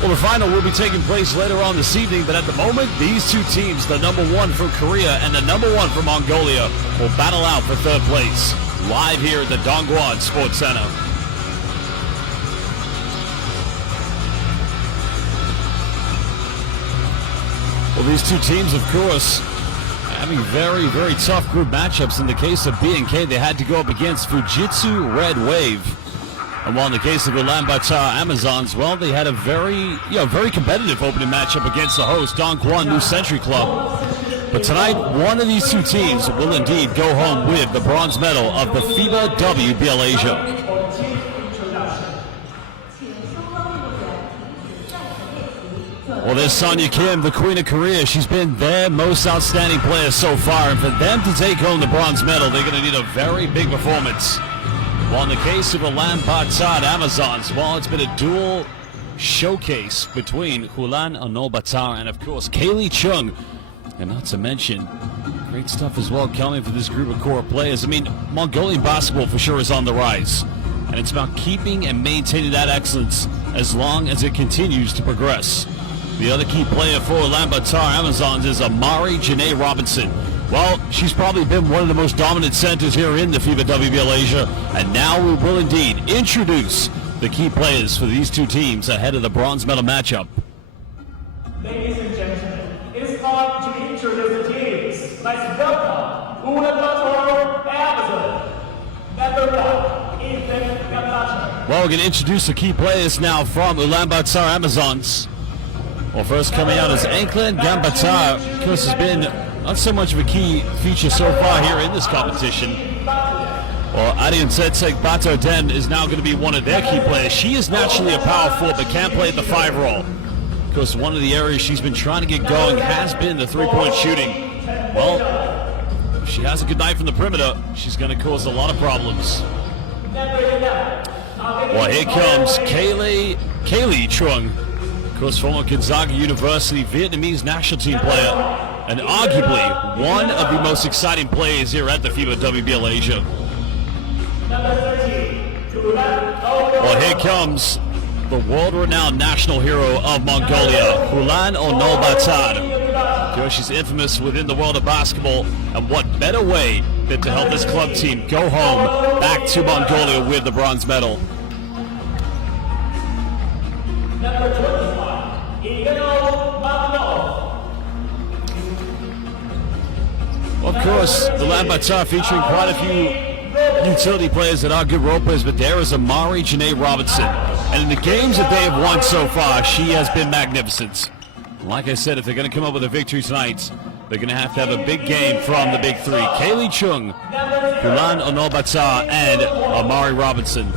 Well, the final will be taking place later on this evening, but at the moment, these two teams, the number one from Korea and the number one from Mongolia, will battle out for third place. Live here at the Dongguan Sports Center. Well, these two teams, of course, having very, very tough group matchups. In the case of BNK, they had to go up against Fujitsu Red Wave. And while in the case of Ulaanbaatar Amazons, well, they had a very competitive opening matchup against the host, Dongguan New Century Club. But tonight, one of these two teams will indeed go home with the bronze medal of the FIBA WBL Asia. Well, there's Sonya Kim, the Queen of Korea. She's been their most outstanding player so far, and for them to take home the bronze medal, they're going to need a very big performance. While in the case of Ulaanbaatar Amazons, well, it's been a dual showcase between Ulaanbaatar and, of course, Kaylee Chung. And not to mention, great stuff as well coming for this group of core players. I mean, Mongolian basketball for sure is on the rise. And it's about keeping and maintaining that excellence as long as it continues to progress. The other key player for Ulaanbaatar Amazons is Amari Janae Robinson. Well, she's probably been one of the most dominant centers here in the FIBA WBL Asia, and now we will indeed introduce the key players for these two teams ahead of the bronze medal matchup. Ladies and gentlemen, it's time to introduce the teams. Let's welcome Ulaanbaatar Amazons. Number 1, Ethan Gambacha. Well, we're going to introduce the key players now from Ulaanbaatar Amazons. Well, first coming out is Anklan Gambatar. Of course, has been not so much of a key feature so far here in this competition. Well, Adian Setsek Batarden is now going to be one of their key players. She is naturally a power forward, but can't play at the 5 role. Of course, one of the areas she's been trying to get going has been the three-point shooting. Well, if she has a good night from the perimeter, she's going to cause a lot of problems. Well, here comes Kaylee Chung. Of course, former Gonzaga University Vietnamese national team player, and arguably one of the most exciting players here at the FIBA WBL Asia. Well, here comes the world-renowned national hero of Mongolia, Ulaanbaatar. Of course, she's infamous within the world of basketball, and what better way than to help this club team go home back to Mongolia with the bronze medal. Of course, the Ulaanbaatar featuring quite a few utility players that are good role players, but there is Amari Janae Robinson. And in the games that they have won so far, she has been magnificent. Like I said, if they're going to come up with a victory tonight, they're going to have a big game from the big three. Kaylee Chung, Ulaanbaatar, and Amari Robinson.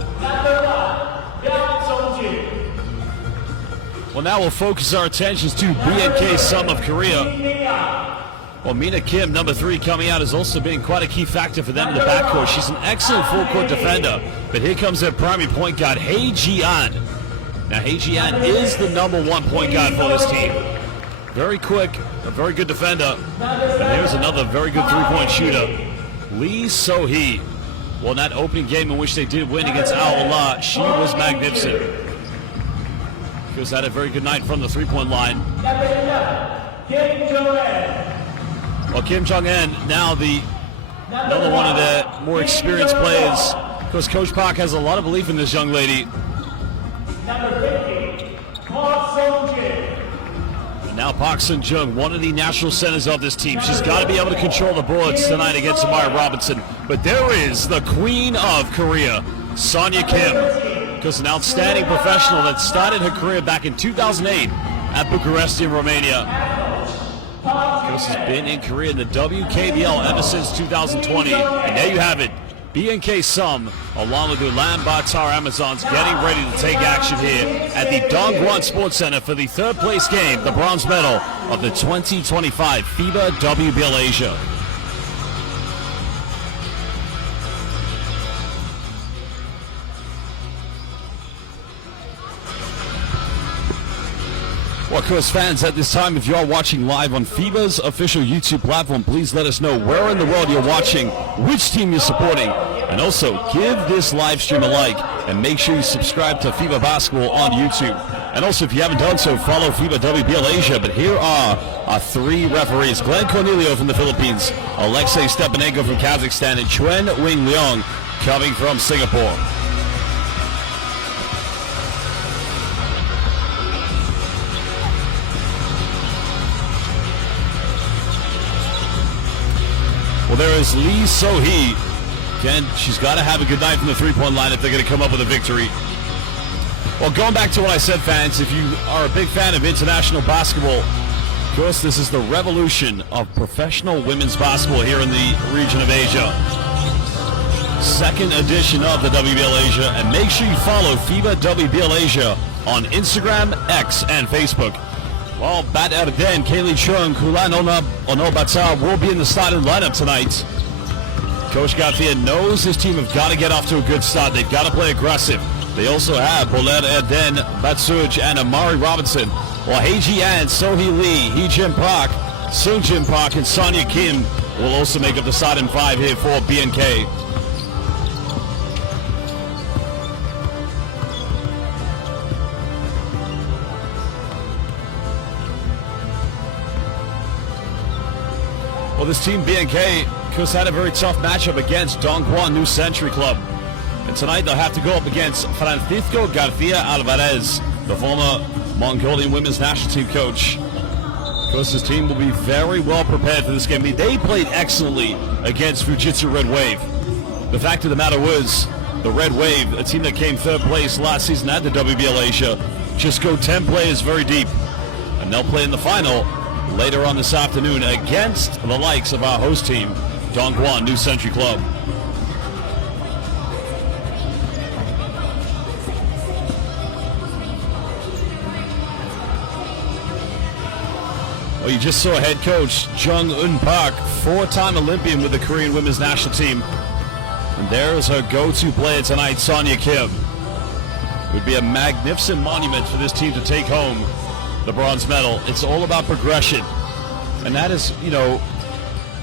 Well, now we'll focus our attentions to BNK Sum of Korea. Well, Mina Kim, number 3, coming out, has also been quite a key factor for them in the backcourt. She's an excellent full-court defender, but here comes their primary point guard, Hye Ji-an. Now, Hye Ji-an is the number 1 point guard for this team. Very quick, a very good defender. And here's another very good three-point shooter, Lee So-hee. Well, in that opening game in which they did win against Al-Wala, she was magnificent. Because had a very good night from the three-point line. Well, Kim Jong-un, now another one of the more experienced players. Of course, Coach Park has a lot of belief in this young lady. And now Park Sun-jung, one of the natural centers of this team. She's got to be able to control the boards tonight against Amari Robinson. But there is the Queen of Korea, Sonya Kim. Of course, an outstanding professional that started her career back in 2008 at Bucharest in Romania. Of course, has been in Korea in the WKBL ever since 2020. And there you have it. BNK Sum, along with the Ulaanbaatar Amazons, getting ready to take action here at the Dongguan Sports Center for the third place game, the bronze medal of the 2025 FIBA WBL Asia. Well, of course, fans, at this time, if you are watching live on FIBA's official YouTube platform, please let us know where in the world you're watching, which team you're supporting, and also give this live stream a like, and make sure you subscribe to FIBA Basketball on YouTube. And also, if you haven't done so, follow FIBA WBL Asia. But here are our 3 referees. Glenn Cornelio from the Philippines, Alexei Stepanenko from Kazakhstan, and Chuen Wing Leong coming from Singapore. Well, there is Lee So-hee. Again, she's got to have a good night from the three-point line if they're going to come up with a victory. Well, going back to what I said, fans, if you are a big fan of international basketball, of course, this is the revolution of professional women's basketball here in the region of Asia. Second edition of the WBL Asia, and make sure you follow FIBA WBL Asia on Instagram, X, and Facebook. Well, Bat Erden, Kaylee Chung, Ulaanbaatar will be in the starting lineup tonight. Coach Garcia knows his team have got to get off to a good start. They've got to play aggressive. They also have Boler Erden, Batsuj, and Amari Robinson. While Hae-ji An, So-hee Lee, Hee-jin Park, Sung-jin Park, and Sonia Kim will also make up the starting 5 here for BNK. Well, this team, BNK, of course, had a very tough matchup against Dongguan New Century Club. And tonight they'll have to go up against Francisco Garcia Alvarez, the former Mongolian women's national team coach. Of course, this team will be very well prepared for this game. I mean, they played excellently against Fujitsu Red Wave. The fact of the matter was, the Red Wave, a team that came 3rd place last season at the WBL Asia, just go 10 players very deep. And they'll play in the final later on this afternoon against the likes of our host team, Dongguan New Century Club. Well, you just saw head coach Jung-eun Park, 4-time Olympian with the Korean women's national team. And there's her go-to player tonight, Sonia Kim. It would be a magnificent monument for this team to take home the bronze medal. It's all about progression. And that is, you know,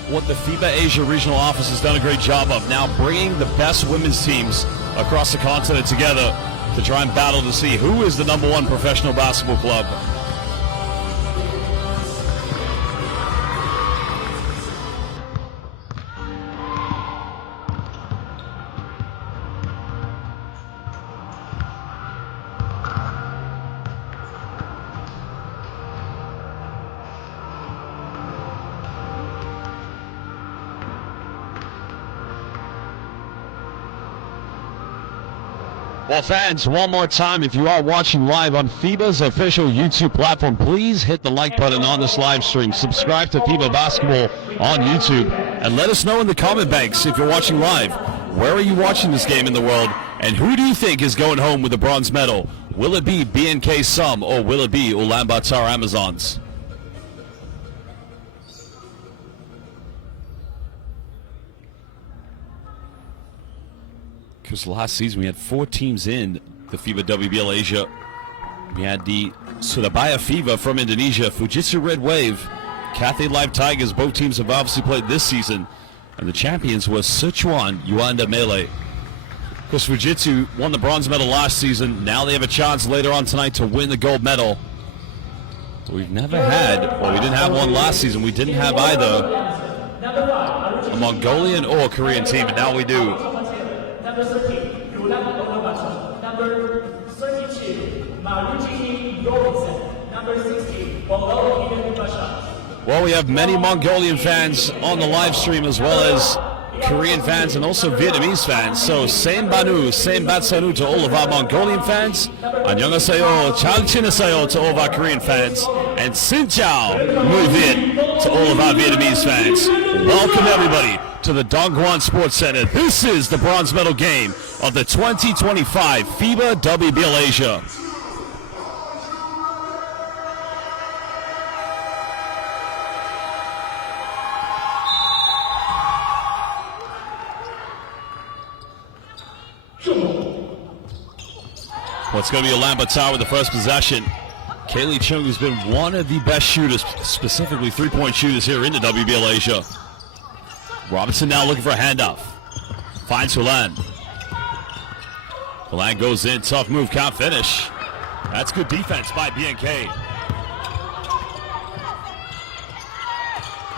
what the FIBA Asia Regional Office has done a great job of, now bringing the best women's teams across the continent together to try and battle to see who is the #1 professional basketball club. Well, fans, one more time, if you are watching live on FIBA's official YouTube platform, please hit the like button on this live stream. Subscribe to FIBA Basketball on YouTube. And let us know in the comment banks, if you're watching live, where are you watching this game in the world? And who do you think is going home with the bronze medal? Will it be BNK Sum or will it be Ulaanbaatar Amazons? Because last season we had 4 teams in the FIBA WBL Asia. We had the Surabaya FIBA from Indonesia, Fujitsu Red Wave, Cathay Live Tigers. Both teams have obviously played this season. And the champions were Sichuan Yuanda Melee. Of course, Fujitsu won the bronze medal last season. Now they have a chance later on tonight to win the gold medal. We've never had, well, we didn't have one last season. We didn't have either a Mongolian or Korean team, and now we do. Number 30, Ulaanbaatar. Number 32, Maruji Robinson. Number 60, Bolo Ulaanbaatar. Well, we have many Mongolian fans on the live stream, as well as Korean fans and also Vietnamese fans. So, Sain Banu, Sain Batsanu to all of our Mongolian fans. Annyeonghaseyo, Chang Chinaseyo to all of our Korean fans. And Xin Chao, Muy Viet to all of our Vietnamese fans. Welcome, everybody, to the Dongguan Sports Center. This is the bronze medal game of the 2025 FIBA WBL Asia. Well, it's going to be Ulaanbaatar with the first possession. Kaylee Chung, who's been one of the best shooters, specifically three-point shooters here in the WBL Asia. Robinson now looking for a handoff. Finds Ulan. Ulan goes in, tough move, can't finish. That's good defense by BNK.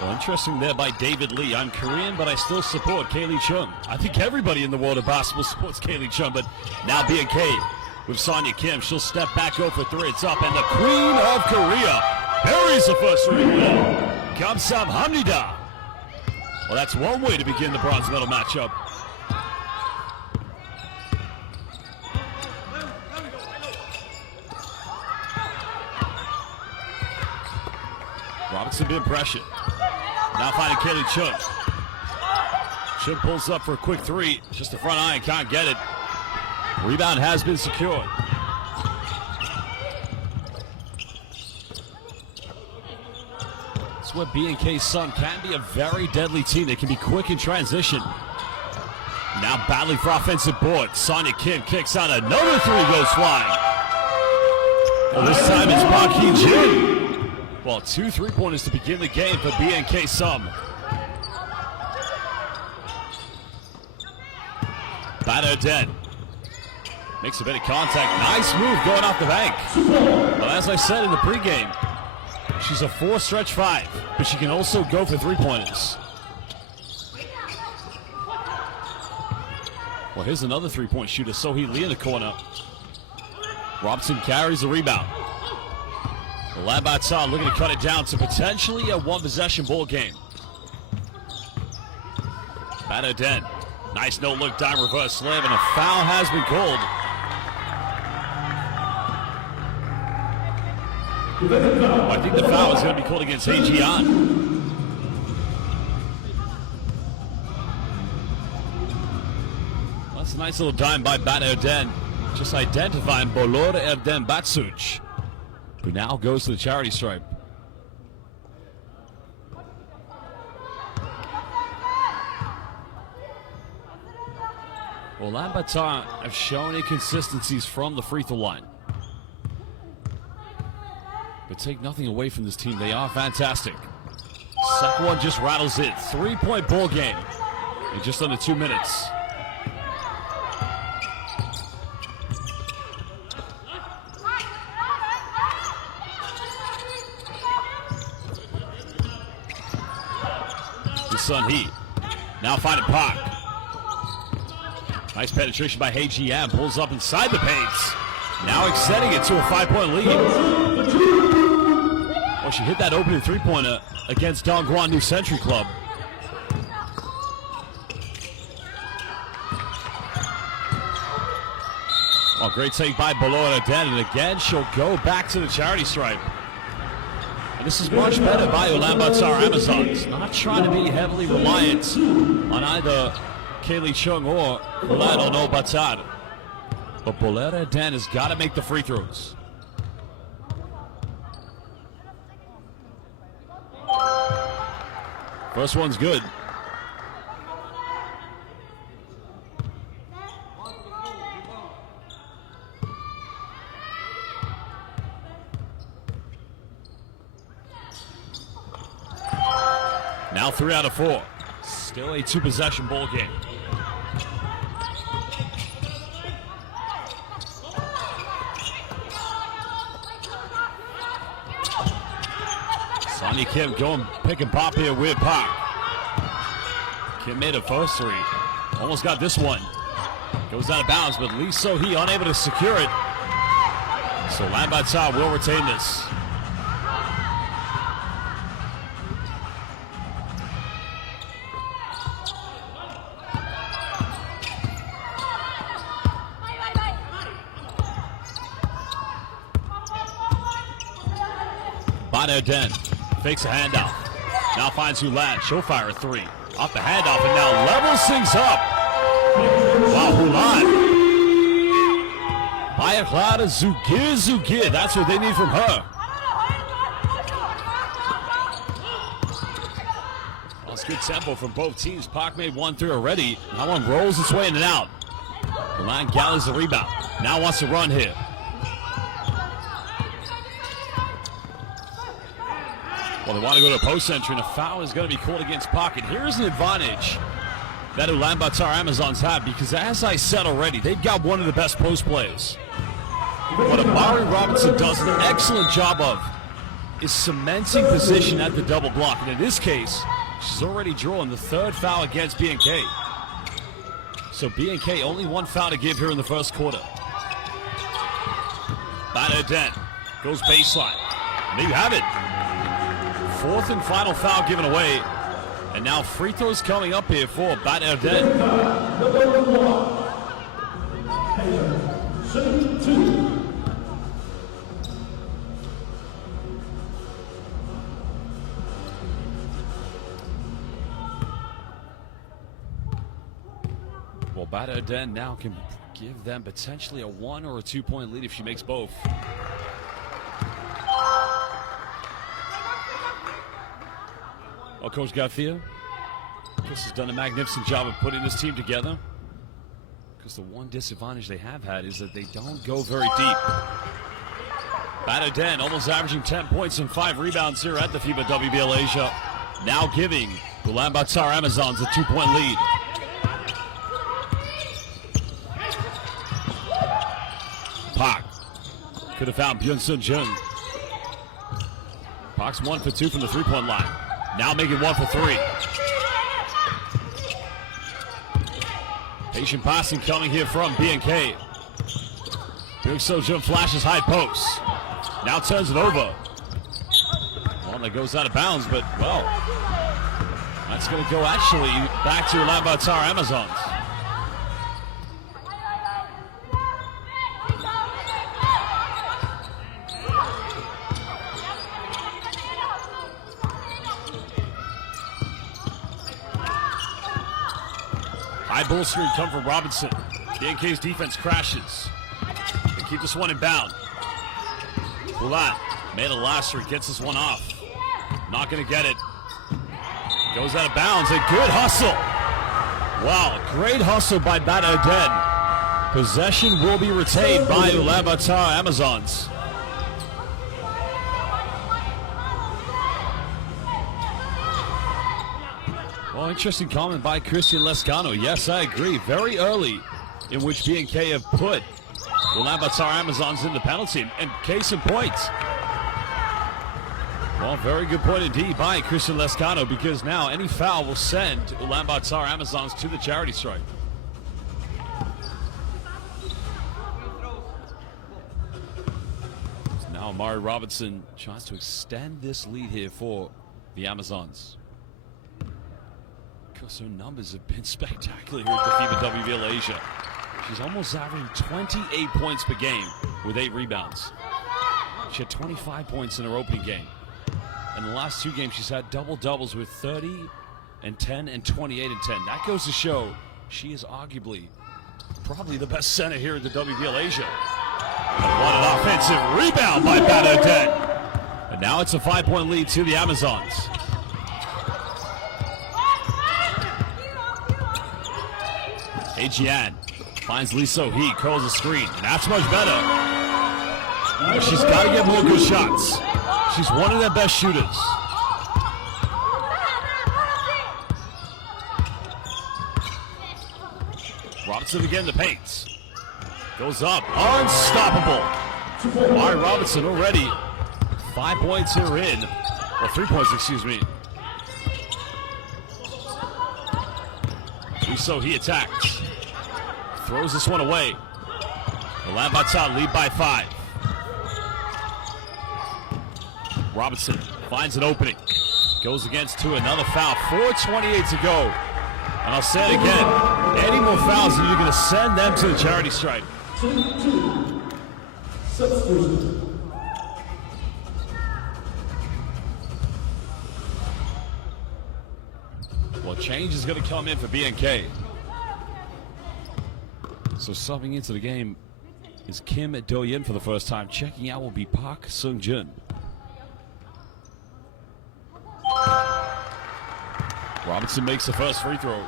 Well, interesting there by David Lee. I'm Korean, but I still support Kaylee Chung. I think everybody in the world of basketball supports Kaylee Chung, but now BNK with Sonya Kim. She'll step back, go for three. It's up, and the Queen of Korea buries the first ring. Kamsahamnida. Well, that's one way to begin the bronze medal matchup. Robinson being pressured. Now finding Kaylee Chung. Chung pulls up for a quick three. Just the front iron, can't get it. Rebound has been secured. That's what BNK's son can be, a very deadly team. They can be quick in transition. Now battling for offensive board. Sonya Kim kicks out. Another three goes flying. Well, this time it's Park Hee-jin. Well, 2 3-pointers to begin the game for BNK Sum. Batter makes a bit of contact. Nice move going off the bank. But as I said in the pregame, she's a 4 stretch 5, but she can also go for 3-pointers. Well, here's another 3-point shooter, Sohee Lee in the corner. Robinson carries the rebound. Ulaanbaatar looking to cut it down to potentially a 1-possession ball game. Batter nice no-look dime reverse slam, and a foul has been called. I think the foul is going to be called against Hae-Jian. That's a nice little dime by Batter just identifying Bolor Evden Batsuch, who now goes to the charity stripe. Ulaanbaatar have shown inconsistencies from the free throw line. But take nothing away from this team. They are fantastic. Second one just rattles it. 3-point ball game in just under 2 minutes. Sun Hee now finding Park. Nice penetration by Hae-Jian. Pulls up inside the paints. Now extending it to a 5-point lead. Well, she hit that opening 3-pointer against Dongguan New Century Club. Oh, great take by Bolor Evden, and again she'll go back to the charity stripe. And this is much better by Ulaanbaatar Amazons. Not trying to be heavily reliant on either Kaylee Chung or Ulaanbaatar. But Bolor Evden has got to make the free throws. First one's good. Now 3 out of 4. Still a 2-possession ball game. Sonya Kim going pick and pop here with Park. Kim made a first 3. Almost got this one. Goes out of bounds, but Lee Sohee unable to secure it. So Ulaanbaatar will retain this. Batter fakes a handoff. Now finds Hulan. She'll fire a 3. Off the handoff, and now levels things up. Wow, Hulan. Bayaklara Zugir. That's what they need from her. Well, it's good tempo from both teams. Park made 1-3 already. That one rolls its way in and out. Hulan galleys the rebound. Now wants to run here. Well, they want to go to a post entry, and a foul is going to be called against Park. And here's an advantage that Ulaanbaatar Amazons have, because as I said already, they've got one of the best post players. What Amari Robinson does an excellent job of is cementing position at the double block. And in this case, she's already drawn the third foul against BNK. So BNK only one foul to give here in the first quarter. Bader goes baseline. And there you have it. Fourth and final foul given away. And now free throws coming up here for Bader. Well, Bader now can give them potentially a 1 or a 2 point lead if she makes both. Well, Coach Garcia, Chris has done a magnificent job of putting this team together. Because the one disadvantage they have had is that they don't go very deep. Bader almost averaging 10 points and 5 rebounds here at the FIBA WBL Asia. Now giving Ulaanbaatar Amazons a 2 point lead. Park could have found Byung-Sun Jung. Park's 1 for 2 from the 3 point line. Now making 1 for 3. Patient passing coming here from BNK. Byung-Sun Jung flashes high post. Now turns it over. One that goes out of bounds, but well, that's going to go actually back to Ulaanbaatar Amazons. High ball screen come from Robinson. BNK's defense crashes. They keep this one in bound. Ulan made a last year, gets this one off. Not going to get it. Goes out of bounds. A good hustle. Wow, great hustle by Bader. Possession will be retained by Ulaanbaatar Amazons. Well, interesting comment by Christian Lescano. Yes, I agree. Very early in which BNK have put Ulaanbaatar Amazons in the penalty. And case in point. Well, very good point indeed by Christian Lescano, because now any foul will send Ulaanbaatar Amazons to the charity stripe. So now Amari Robinson tries to extend this lead here for the Amazons. Because her numbers have been spectacular here at the FIBA WBL Asia. She's almost averaging 28 points per game with 8 rebounds. She had 25 points in her opening game. In the last 2 games, she's had double-doubles with 30 and 10 and 28 and 10. That goes to show she is arguably probably the best center here at the WBL Asia. And what an offensive rebound by Bader. And now it's a 5-point lead to the Amazons. Ajian finds Lee So-hee, curls the screen. That's much better. But she's got to get more good shots. She's one of their best shooters. Robinson again to paint. Goes up. Unstoppable. Amari Robinson already 5 points here in. Or 3 points, excuse me. Lee So-hee attacks. Throws this one away. Ulaanbaatar lead by 5. Robinson finds an opening. Goes against 2. Another foul. 4:28 to go. And I'll say it again. Any more fouls and you're going to send them to the charity stripe. Well, change is going to come in for BNK. So subbing into the game is Kim Do-yin for the first time. Checking out will be Park Sung-jun. Robinson makes the first free throw.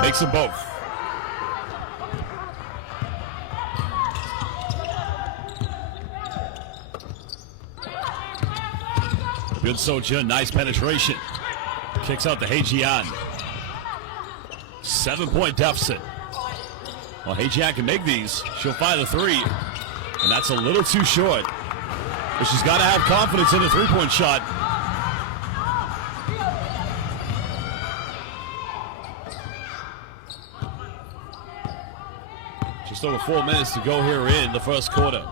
Makes them both. Good Sojun, nice penetration. Kicks out to Hee-Jian. 7-point deficit. Well, Hee-Jian can make these. She'll fire the three. And that's a little too short. But she's got to have confidence in the three-point shot. Just over 4 minutes to go here in the first quarter.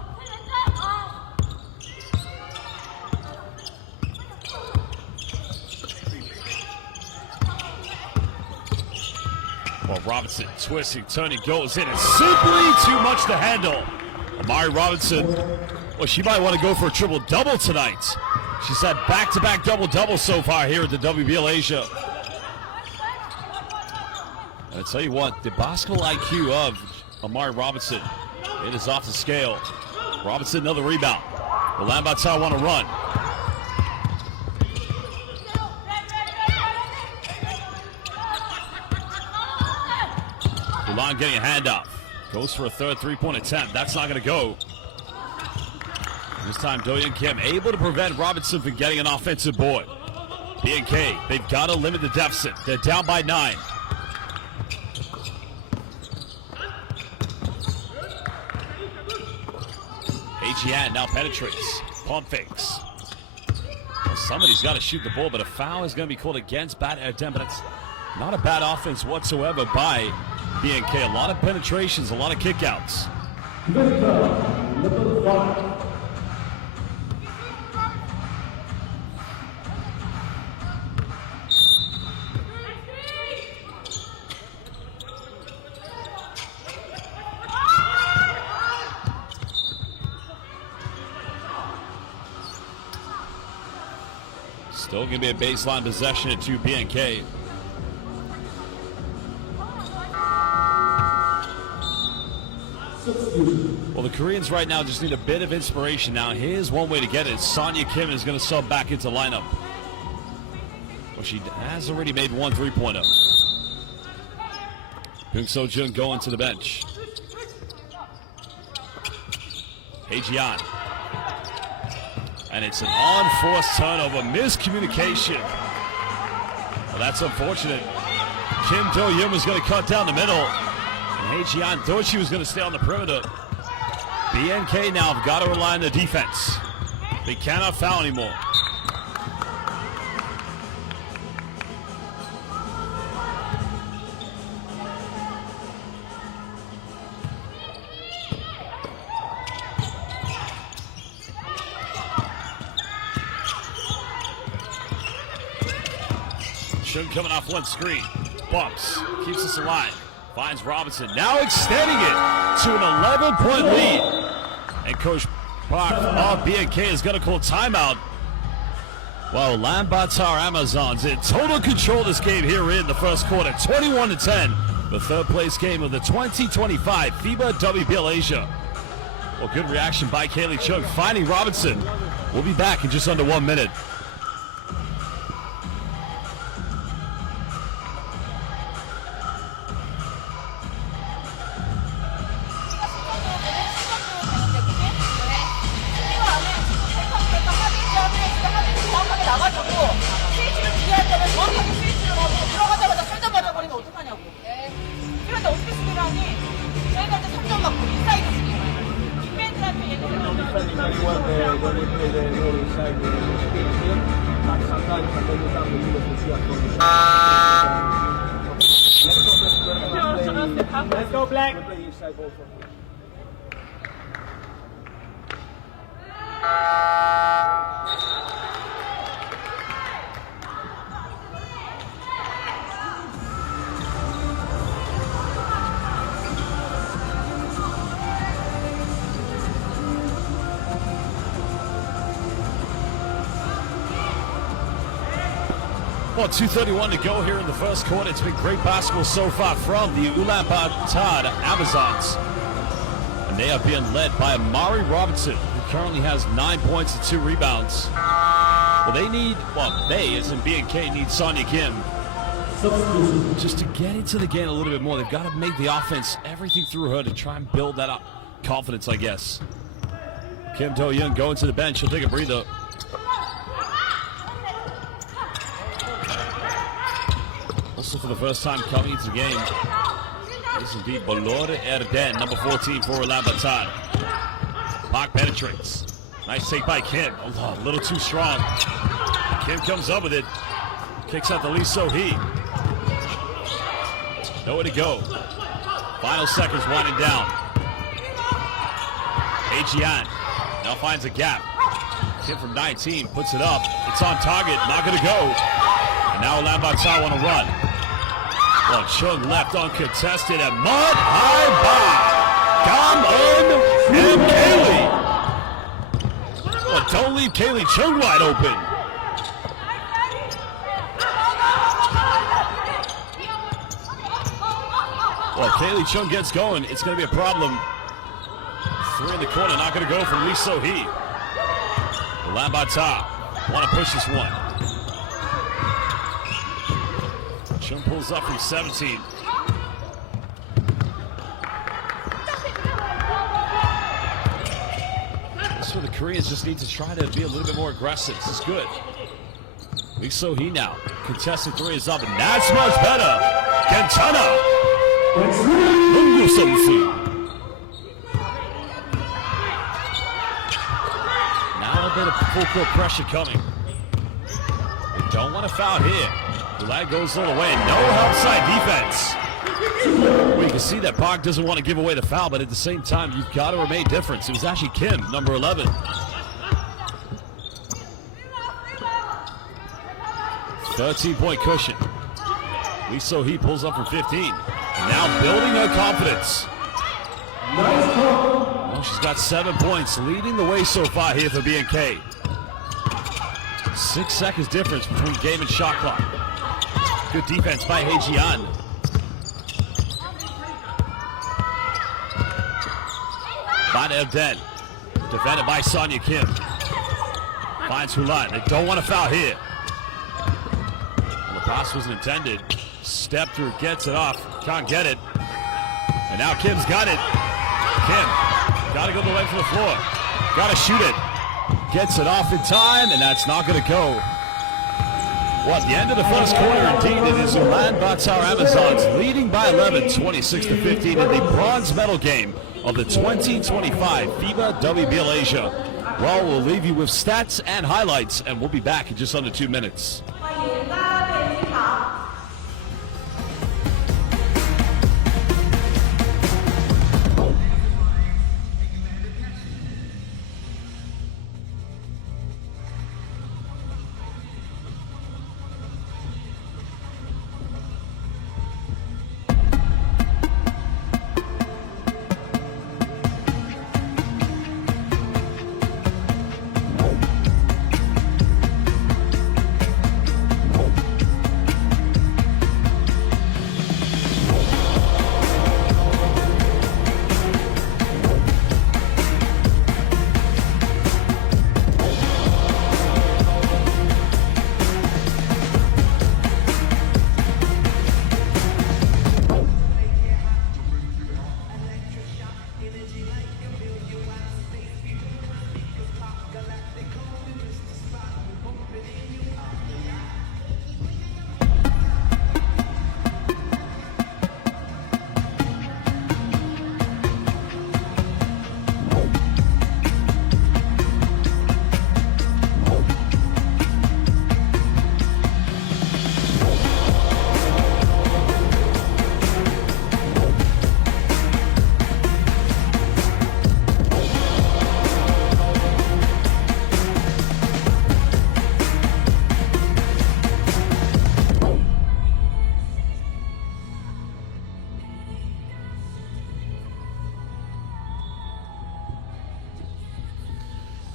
Well, Robinson twisting, turning, goes in. It's simply too much to handle. Amari Robinson, well, she might want to go for a triple-double tonight. She's had back-to-back double-doubles so far here at the WBL Asia. And I tell you what, the basketball IQ of Amari Robinson, it is off the scale. Robinson, another rebound. Ulaanbaatar want to run. Ulan getting a handoff. Goes for a third three-point attempt. That's not going to go. This time, Do-Young Kim able to prevent Robinson from getting an offensive board. BNK, they've got to limit the deficit. They're down by 9. Hee-Jian now penetrates. Pump fakes. Well, somebody's got to shoot the ball, but a foul is going to be called against Bad Erdem, but it's not a bad offense whatsoever by BNK. A lot of penetrations, a lot of kickouts. Still going to be a baseline possession to BNK. Well, the Koreans right now just need a bit of inspiration. Now, here's one way to get it. Sonya Kim is going to sub back into lineup. Well, she has already made one three-pointer. Kyung So-jun going to the bench. Hee-Jian. And it's an unforced turnover. Miscommunication. Well, that's unfortunate. Kim Do-Young was going to cut down the middle. And Hee-Jian thought she was going to stay on the perimeter. BNK now have got to rely on the defense. They cannot foul anymore. Shun coming off one screen. Bumps. Keeps us alive. Finds Robinson. Now extending it to an 11-point lead. And Coach Park of BNK is going to call timeout. Well, Ulaanbaatar Amazons in total control of this game here in the first quarter. 21-10. The third place game of the 2025 FIBA WBL Asia. Well, good reaction by Kaylee Chung. Finding Robinson. We'll be back in just under 1 minute. Let's go, Black. Well, 2:31 to go here in the first quarter. It's been great basketball so far from the Ulaanbaatar Amazons. And they are being led by Amari Robinson, who currently has 9 points and 2 rebounds. Well, they, as in BNK, need Sonya Kim. Just to get into the game a little bit more, they've got to make the offense everything through her to try and build that up. Confidence, I guess. Kim Do-Young going to the bench. She'll take a breather. Also for the first time coming into the game is indeed Bolor Erden, number 14 for Ulaanbaatar. Park penetrates. Nice take by Kim. Oh, a little too strong. Kim comes up with it. Kicks out to Lee So-hee. Nowhere to go. Final seconds winding down. Ajian now finds a gap. Kim from 19 puts it up. It's on target. Not going to go. And now Ulaanbaatar want to run. Well, Chung left uncontested and Mud High Bye. Come on, Kaylee. Well, don't leave Kaylee Chung wide open. Well, Kaylee Chung gets going. It's going to be a problem. 3 in the corner. Not going to go from Lee So-hee. Ulaanbaatar want to push this one. Chung pulls up from 17. That's where the Koreans just need to try to be a little bit more aggressive. This is good. Lee So-hee now. Contested 3 is up, and that's much better. Kentana. Lungu Sung-si. Now a bit of full court pressure coming. They don't want to foul here. The lag goes all the way. No outside defense. Well, you can see that Park doesn't want to give away the foul, but at the same time, you've got to remain different. It was actually Kim, number 11. 13-point cushion. Lee So-hee pulls up from 15. And now building her confidence. Well, she's got 7 points, leading the way so far here for BNK. 6 seconds difference between game and shot clock. Good defense by Haejian. Van Erden, defended by Sonia Kim. Finds Hulan. They don't want to foul here. Well, the pass wasn't intended. Step through, gets it off. Can't get it. And now Kim's got it. Kim, got to go the length of the floor. Got to shoot it. Gets it off in time, and that's not going to go. Well, at the end of the first quarter, indeed, it is Ulaanbaatar Amazons leading by 11, 26-15 in the bronze medal game of the 2025 FIBA WBL Asia. Well, we'll leave you with stats and highlights, and we'll be back in just under 2 minutes.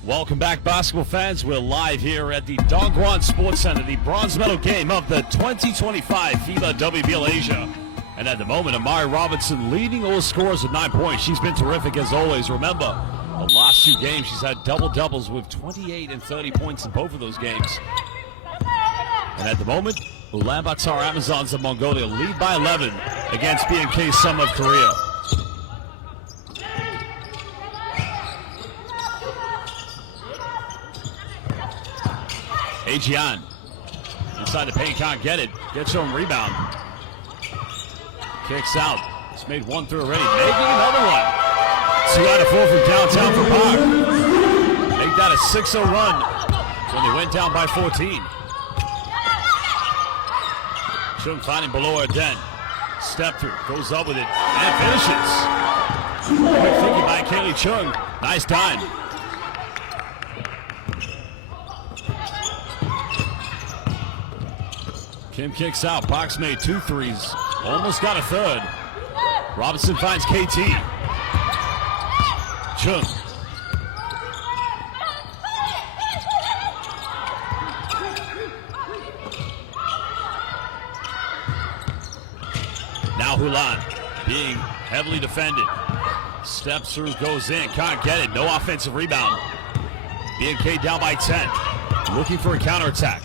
Welcome back, basketball fans. We're live here at the Dongguan Sports Center, the bronze medal game of the 2025 FIBA WBL Asia. And at the moment, Amari Robinson leading all scorers with 9 points. She's been terrific as always. Remember, the last 2 games, she's had double-doubles with 28 and 30 points in both of those games. And at the moment, Ulaanbaatar Amazons of Mongolia lead by 11 against BNK Sum of Korea. Ajian Inside the paint, can't get it. Gets her own rebound. Kicks out. It's made one through already. Making another one. 2 out of 4 from downtown for Park. Make that a 6-0 run when they went down by 14. Chung finding below her den. Step through, goes up with it, and finishes. Quick thinking by Kaylee Chung. Nice dime. Kim kicks out. Park's made 2 threes. Almost got a third. Robinson finds KT. Chung. Now Hulan being heavily defended. Steps through, goes in, can't get it. No offensive rebound. BNK down by 10. Looking for a counterattack.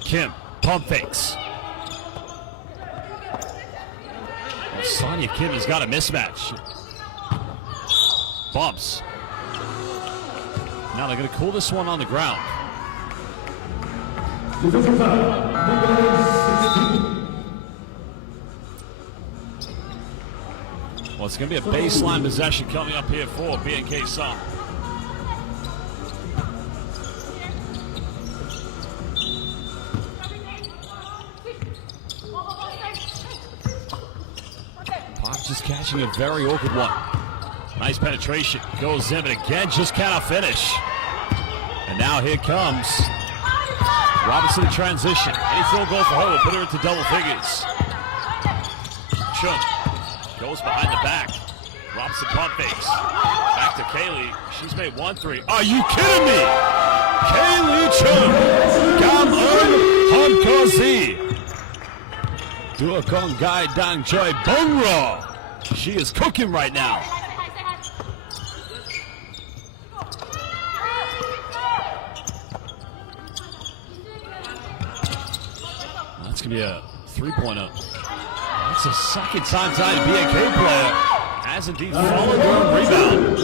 Kim, pump fakes. Well, Sonia Kim has got a mismatch. Bumps. Now they're going to call this one on the ground. Well, it's going to be a baseline possession coming up here for BNK Song. Park just catching a very awkward one. Nice penetration. Goes in, but again, just cannot finish. And now here comes Robinson in transition. Any field goal for her will put her into double figures. Chung goes behind the back. Robinson pump fakes. Back to Kaylee. She's made 1 3. Are you kidding me? Kaylee Chung. Gamon Honkozi. Dua Kong Gai Dang Choi Bongro. She is cooking right now. That's going to be a 3-pointer. That's the second time tonight a BNK player has indeed followed her own rebound.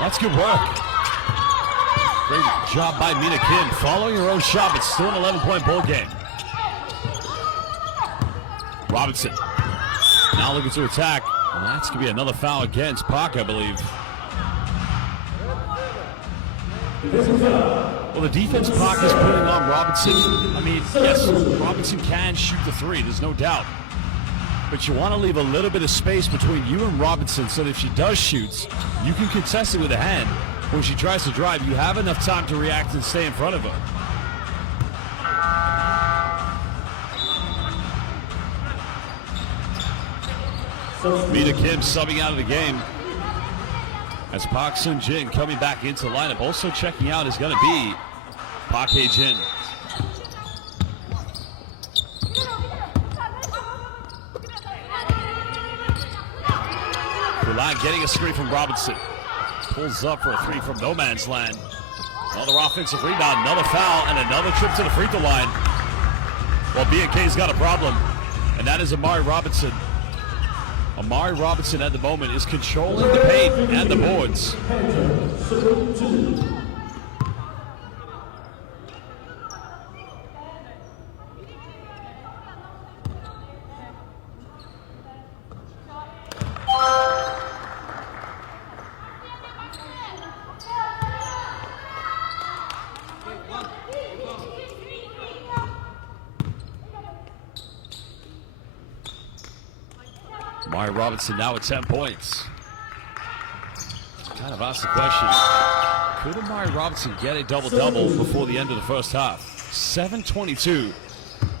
That's good work. Great job by Mina Kim following her own shot, but still an 11-point ball game. Robinson now looking to attack. And that's going to be another foul against Park, I believe. Well, the defense Park is putting on Robinson. I mean, yes, Robinson can shoot the 3, there's no doubt. But you want to leave a little bit of space between you and Robinson so that if she does shoot, you can contest it with a hand. When she tries to drive, you have enough time to react and stay in front of her. Mina Kim subbing out of the game. As Park Sun-jin coming back into the lineup. Also checking out is going to be Park Hae-jin. Ulan getting a screen from Robinson. Pulls up for a 3 from no man's land. Another offensive rebound, another foul, and another trip to the free throw line. Well, BNK's got a problem, and that is Amari Robinson. Amari Robinson at the moment is controlling the paint and the boards. Amari Robinson now at 10 points. Kind of asked the question, could Amari Robinson get a double-double before the end of the first half? 7:22.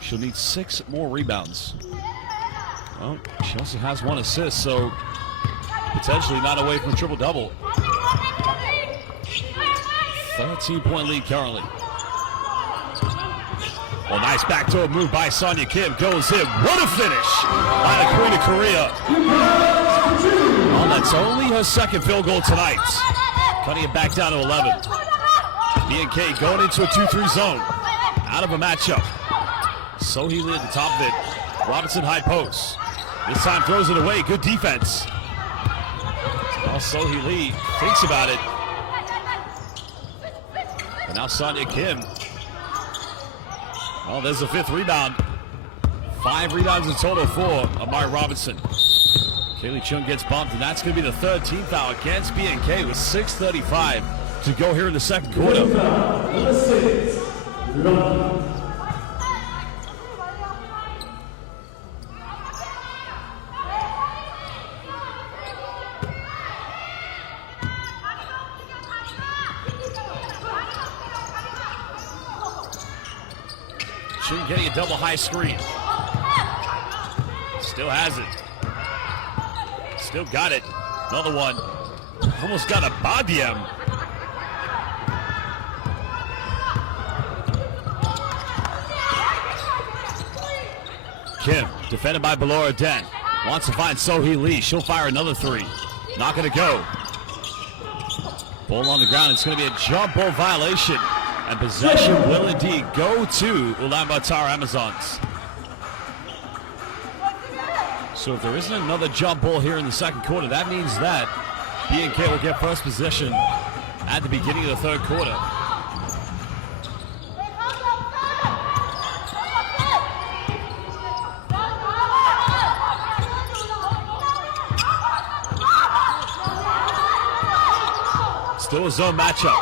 She'll need 6 more rebounds. Well, she also has 1 assist, so potentially not away from a triple-double. 13-point lead currently. Well, nice backdoor move by Sonia Kim. Goes in. What a finish by the Queen of Korea. Well, that's only her second field goal tonight. Cutting it back down to 11. BNK going into a 2-3 zone. Out of a matchup. Sohee Lee at the top of it. Robinson high post. This time throws it away. Good defense. Well, Sohee Lee thinks about it. And now Sonia Kim Oh, there's the 5th rebound. 5 rebounds in total for Amari Robinson. Kaylee Chung gets bumped, and that's going to be the 3rd team foul against BNK with 6:35 to go here in the second quarter. Number 6, Chung getting a double high screen. Still has it. Still got it. Another one. Almost got a Badiem. Kim, defended by Belora Den. Wants to find Sohee Lee. She'll fire another 3. Not going to go. Ball on the ground. It's going to be a jump ball violation. And possession will indeed go to Ulaanbaatar Amazons. So if there isn't another jump ball here in the second quarter, that means that BNK will get first possession at the beginning of the 3rd quarter. Still a zone matchup.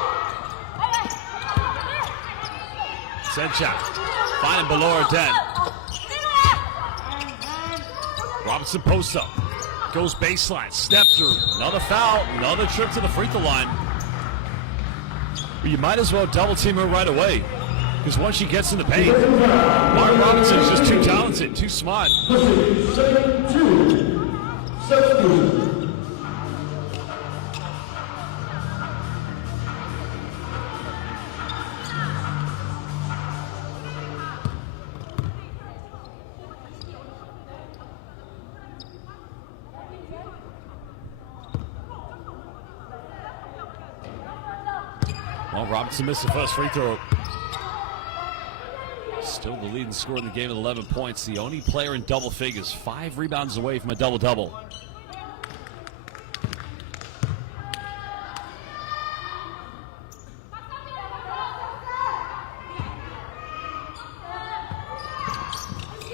Senchak finding Belora Den. Robinson posts up. Goes baseline. Step through. Another foul. Another trip to the free throw line. But you might as well double team her right away. Because once she gets in the paint, Mark Robinson is just too talented, too smart. Well, Robinson missed the first free throw. Still the leading scorer in the game with 11 points. The only player in double figures. 5 rebounds away from a double-double.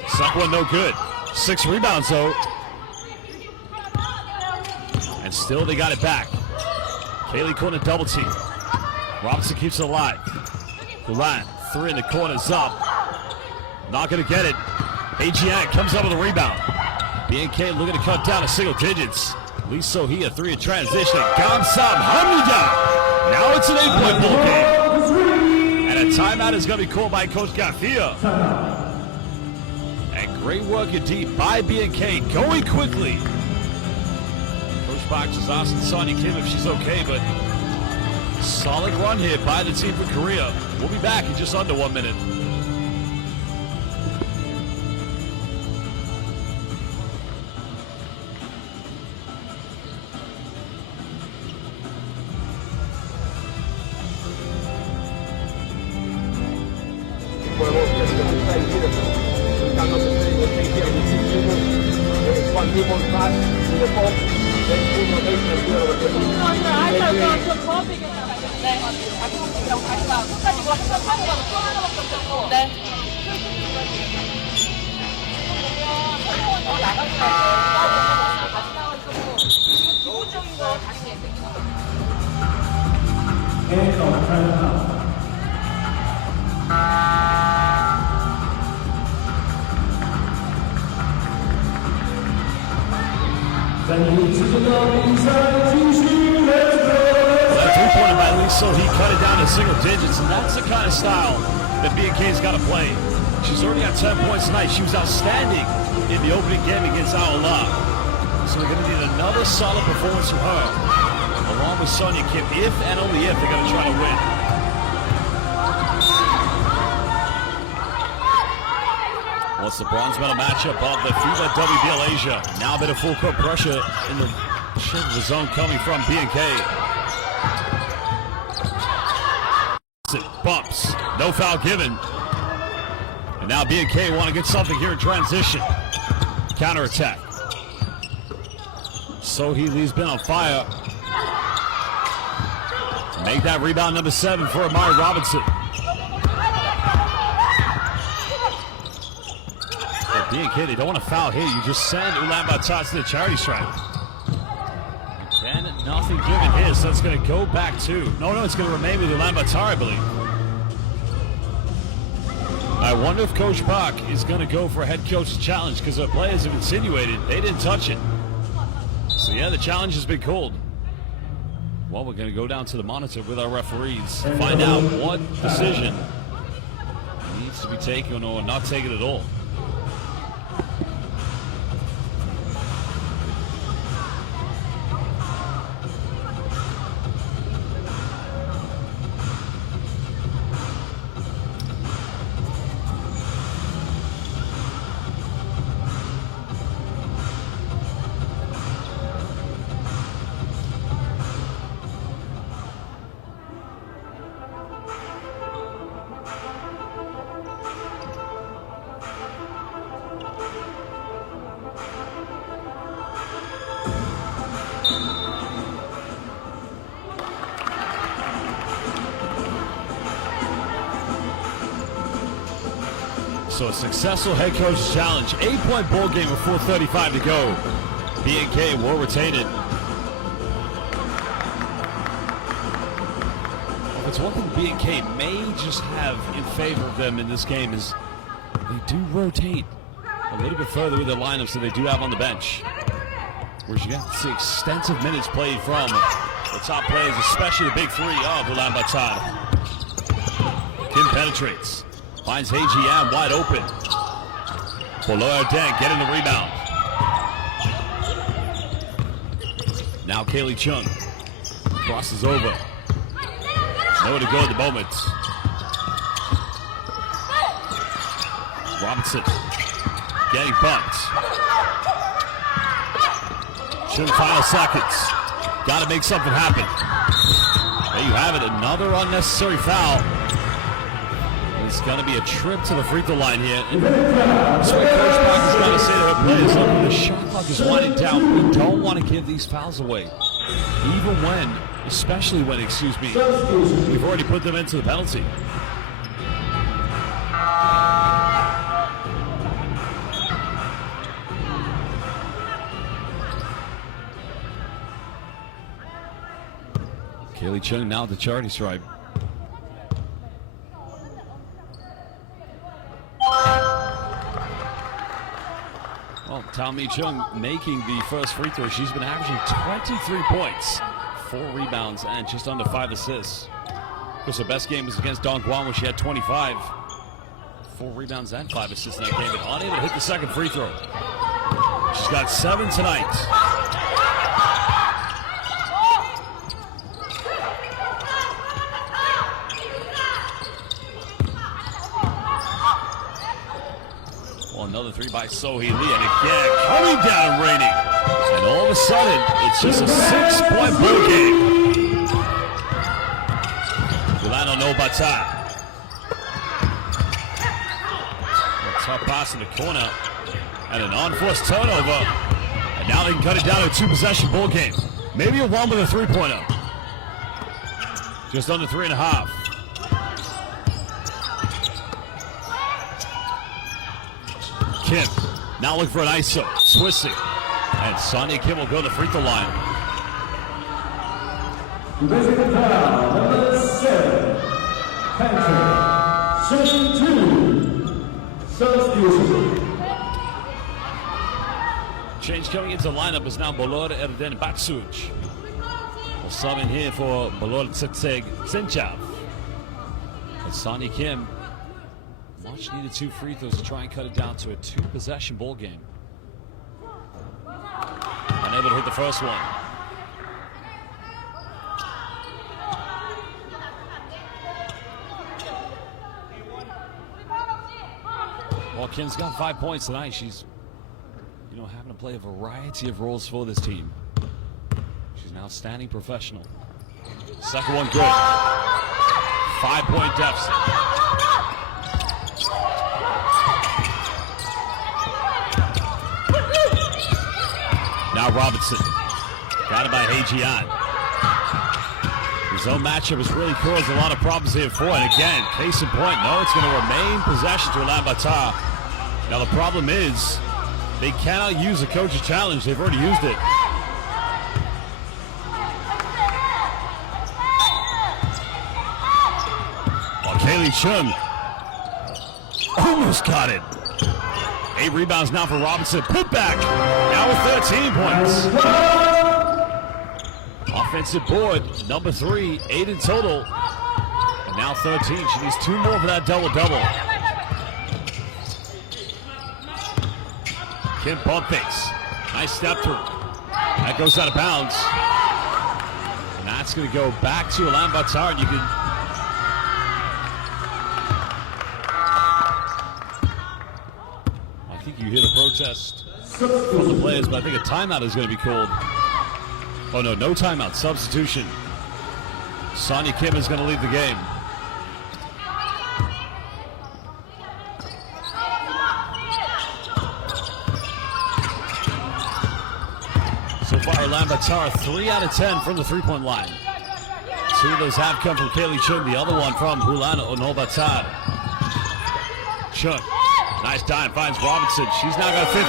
Second one no good. 6 rebounds though. And still they got it back. Kaylee Corner double team. Robinson keeps it alive. Ulan, 3 in the corners up. Not going to get it. Ajian comes up with a rebound. BNK looking to cut down to single digits. Lee Sohee, a 3 in transition. Gamsam Hamida. Now it's an 8-point ball game. And a timeout is going to be called by Coach Gafia. And great work indeed by BNK. Going quickly. Coach Box is asking Sonia Kim if she's okay, but solid run here by the team from Korea. We'll be back in just under 1 minute. Three-pointer by Lee Sohee cut it down to single digits, and that's the kind of style that BNK's got to play. She's already got 10 points tonight. She was outstanding in the opening game against Ulaanbaatar. So they're going to need another solid performance from her, along with Sonia Kim, if and only if they're going to try to win. Well, it's the bronze medal matchup of the FIBA WBL Asia. Now a bit of full court pressure in the zone coming from BNK. Bumps, no foul given. And now BNK want to get something here in transition. Counterattack. Sohee Lee's been on fire. Make that rebound number 7 for Amari Robinson. BNK, they don't want to foul here. You just send Ulaanbaatar to the charity stripe. Again, nothing given here, so it's going to go back to... No, it's going to remain with Ulaanbaatar, I believe. I wonder if Coach Park is going to go for a head coach's challenge, because the players have insinuated they didn't touch it. So yeah, the challenge has been called. Well, we're going to go down to the monitor with our referees to find out what decision needs to be taken or not taken at all. So a successful head coach challenge. 8-point ball game with 4:35 to go. BNK will retain it. If it's one thing BNK may just have in favor of them in this game is they do rotate a little bit further with the lineups that they do have on the bench. Whereas you have to see extensive minutes played from the top players, especially the big three of Ulaanbaatar. Kim penetrates. Finds HGM wide open. Below Arden getting the rebound. Now Kaylee Chung crosses over. Nowhere to go at the moment. Robinson getting bumped. Chung final seconds. Got to make something happen. There you have it. Another unnecessary foul. It's going to be a trip to the free throw line here. And that's what Coach Park has got to say to her players. Look, the shot clock is winding down. We don't want to give these fouls away. Even when, especially when, we've already put them into the penalty. Kaylee Chung now at the charity stripe. Well, Tommy Chung making the first free throw. She's been averaging 23 points, 4 rebounds, and just under 5 assists. Of course, her best game was against Dongguan, where she had 25. 4 rebounds and 5 assists in that game, but unable to hit the second free throw. She's got 7 tonight. Another 3 by Sohee Lee, and again, coming down raining. And all of a sudden, it's just a 6-point ball game. Ulaanbaatar. A tough pass in the corner, and an unforced turnover. And now they can cut it down to a 2-possession ball game. Maybe a 1 with a 3-pointer. Just under 3.5. Kim now looking for an ISO, twisting, and Sonia Kim will go to the free throw line. Number 7, Patrick, 2, substitution. Change coming into the lineup is now Bolor Erden Batsuj. We'll sub in here for Bolor Tsetseg Sinchav. And Sonia Kim, much needed 2 free throws to try and cut it down to a 2-possession ball game. Unable to hit the first one. Well, Kim's got 5 points tonight. She's, having to play a variety of roles for this team. She's an outstanding professional. Second one good. 5-point deficit. Now Robinson, got it by Hajian. His own matchup has really caused a lot of problems here for, and again, case in point, no, it's going to remain possession to Ulaanbaatar. Now the problem is, they cannot use a coach's challenge. They've already used it. Oh, Kaylee Chung almost got it. 8 rebounds now for Robinson. Put back. Now with 13 points. Offensive board, number 3, 8 in total. And now 13. She needs 2 more for that double-double. Kim bump fakes. Nice step through. That goes out of bounds. And that's going to go back to Ulaanbaatar. And you can. I think you hear the protest from the players, but I think a timeout is going to be called. Oh no, no timeout. Substitution. Sonia Kim is going to leave the game. So far, Ulaanbaatar 3 out of 10 from the three-point line. 2 of those have come from Kaylee Chung, the other one from Ulaanbaatar. Chung, nice dime, finds Robinson. She's now got 15.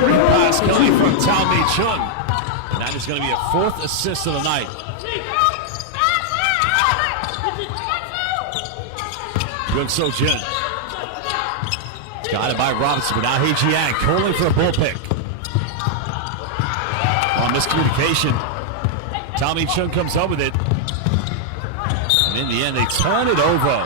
Great pass coming from Tao Mi Chung. And that is going to be a 4th assist of the night. Young So Jin. Got it by Robinson, but now Hei Jiang calling for a bull pick. Miscommunication. Tao Mi Chung comes up with it. And in the end, they turn it over.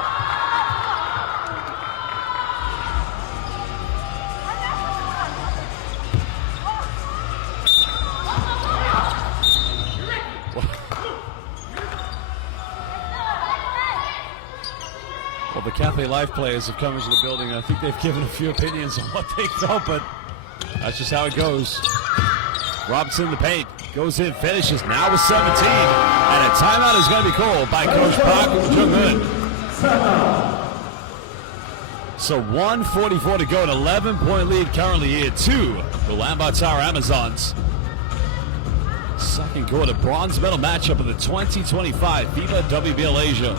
Well, the Cafe Life players have come into the building. I think they've given a few opinions on what they thought, but that's just how it goes. Robinson in the paint, goes in, finishes, now with 17. And a timeout is going to be called by Coach Park Jung-eun. So 1:44 to go, an 11-point lead currently here to the Ulaanbaatar Amazons. Second quarter bronze medal matchup of the 2025 FIBA WBL Asia.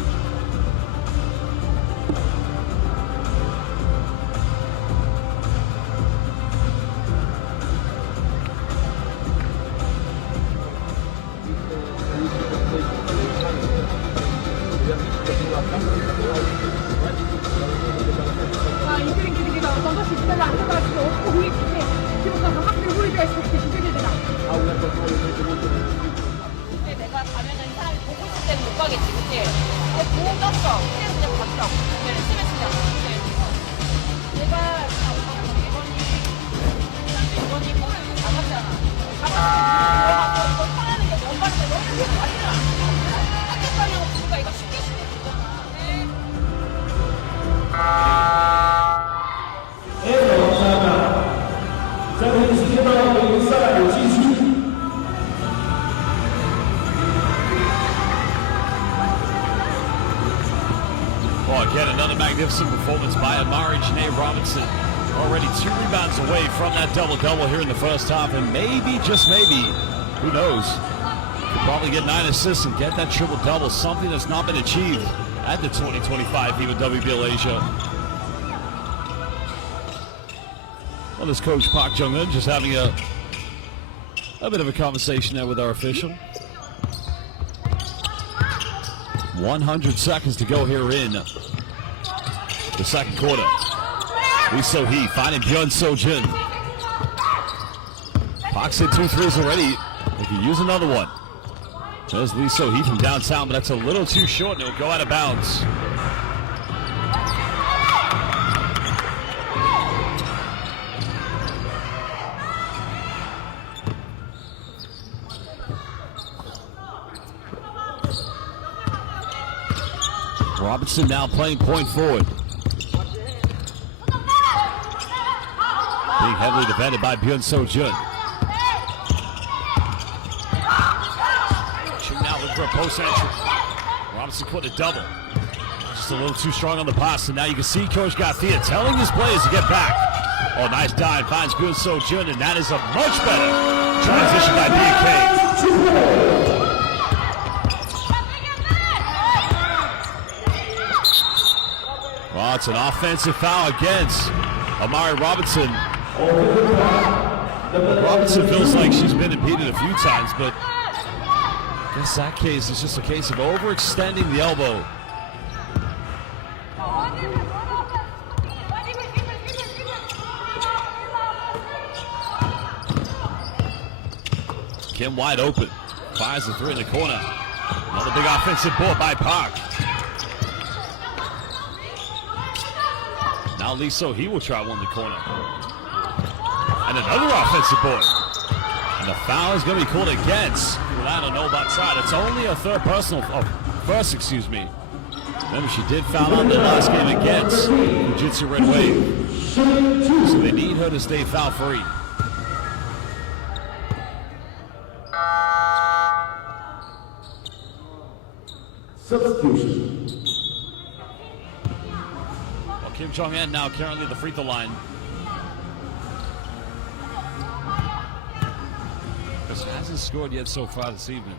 내가 가면은 사람이 보고 있을 때는 못 가겠지, 그치? 근데 보험 떴어. 그래서 그냥 갔어. 그냥 스매스냐. 내가 이번이 볼을 잡았잖아. 잡았으면 너 타라는 게 너무 빠른데 너무 이렇게 가지라. 학교까지 부가 이거 쉽게 주잖아. Well, again, another magnificent performance by Amari Janae Robinson. Already 2 rebounds away from that double-double here in the first half, and maybe, just maybe, who knows, could probably get 9 assists and get that triple-double, something that's not been achieved at the 2025 FIBA WBL Asia. Well, this Coach Park Jung-eun just having a bit of a conversation there with our official. 100 seconds to go here in the second quarter. Lee So-hee finding Byun So-jin. Park's hit 2 threes already. They can use another one. There's Lee So-hee from downtown, but that's a little too short, and it'll go out of bounds. Robinson now playing point forward. Being heavily defended by Byun So-jin. Chung now looking for a post entry. Robinson putting a double. Just a little too strong on the pass, and now you can see Coach Garcia telling his players to get back. Oh, nice dive, finds Byun So-jin, and that is a much better transition by BNK. Well, it's an offensive foul against Amari Robinson. Robinson feels like she's been impeded a few times, but I guess that case is just a case of overextending the elbow. Kim wide open, fires the three in the corner. Another big offensive board by Park. Now Lee So-hee will try one in the corner. And another offensive board. And the foul is going to be called against Ulaanbaatar. It's only a first, excuse me. Remember, she did foul on the last game against Jiu-Jitsu Red Wave. So they need her to stay foul free. Substitution. Well, Kim Jong-un now currently at the free throw line. She hasn't scored yet so far this evening.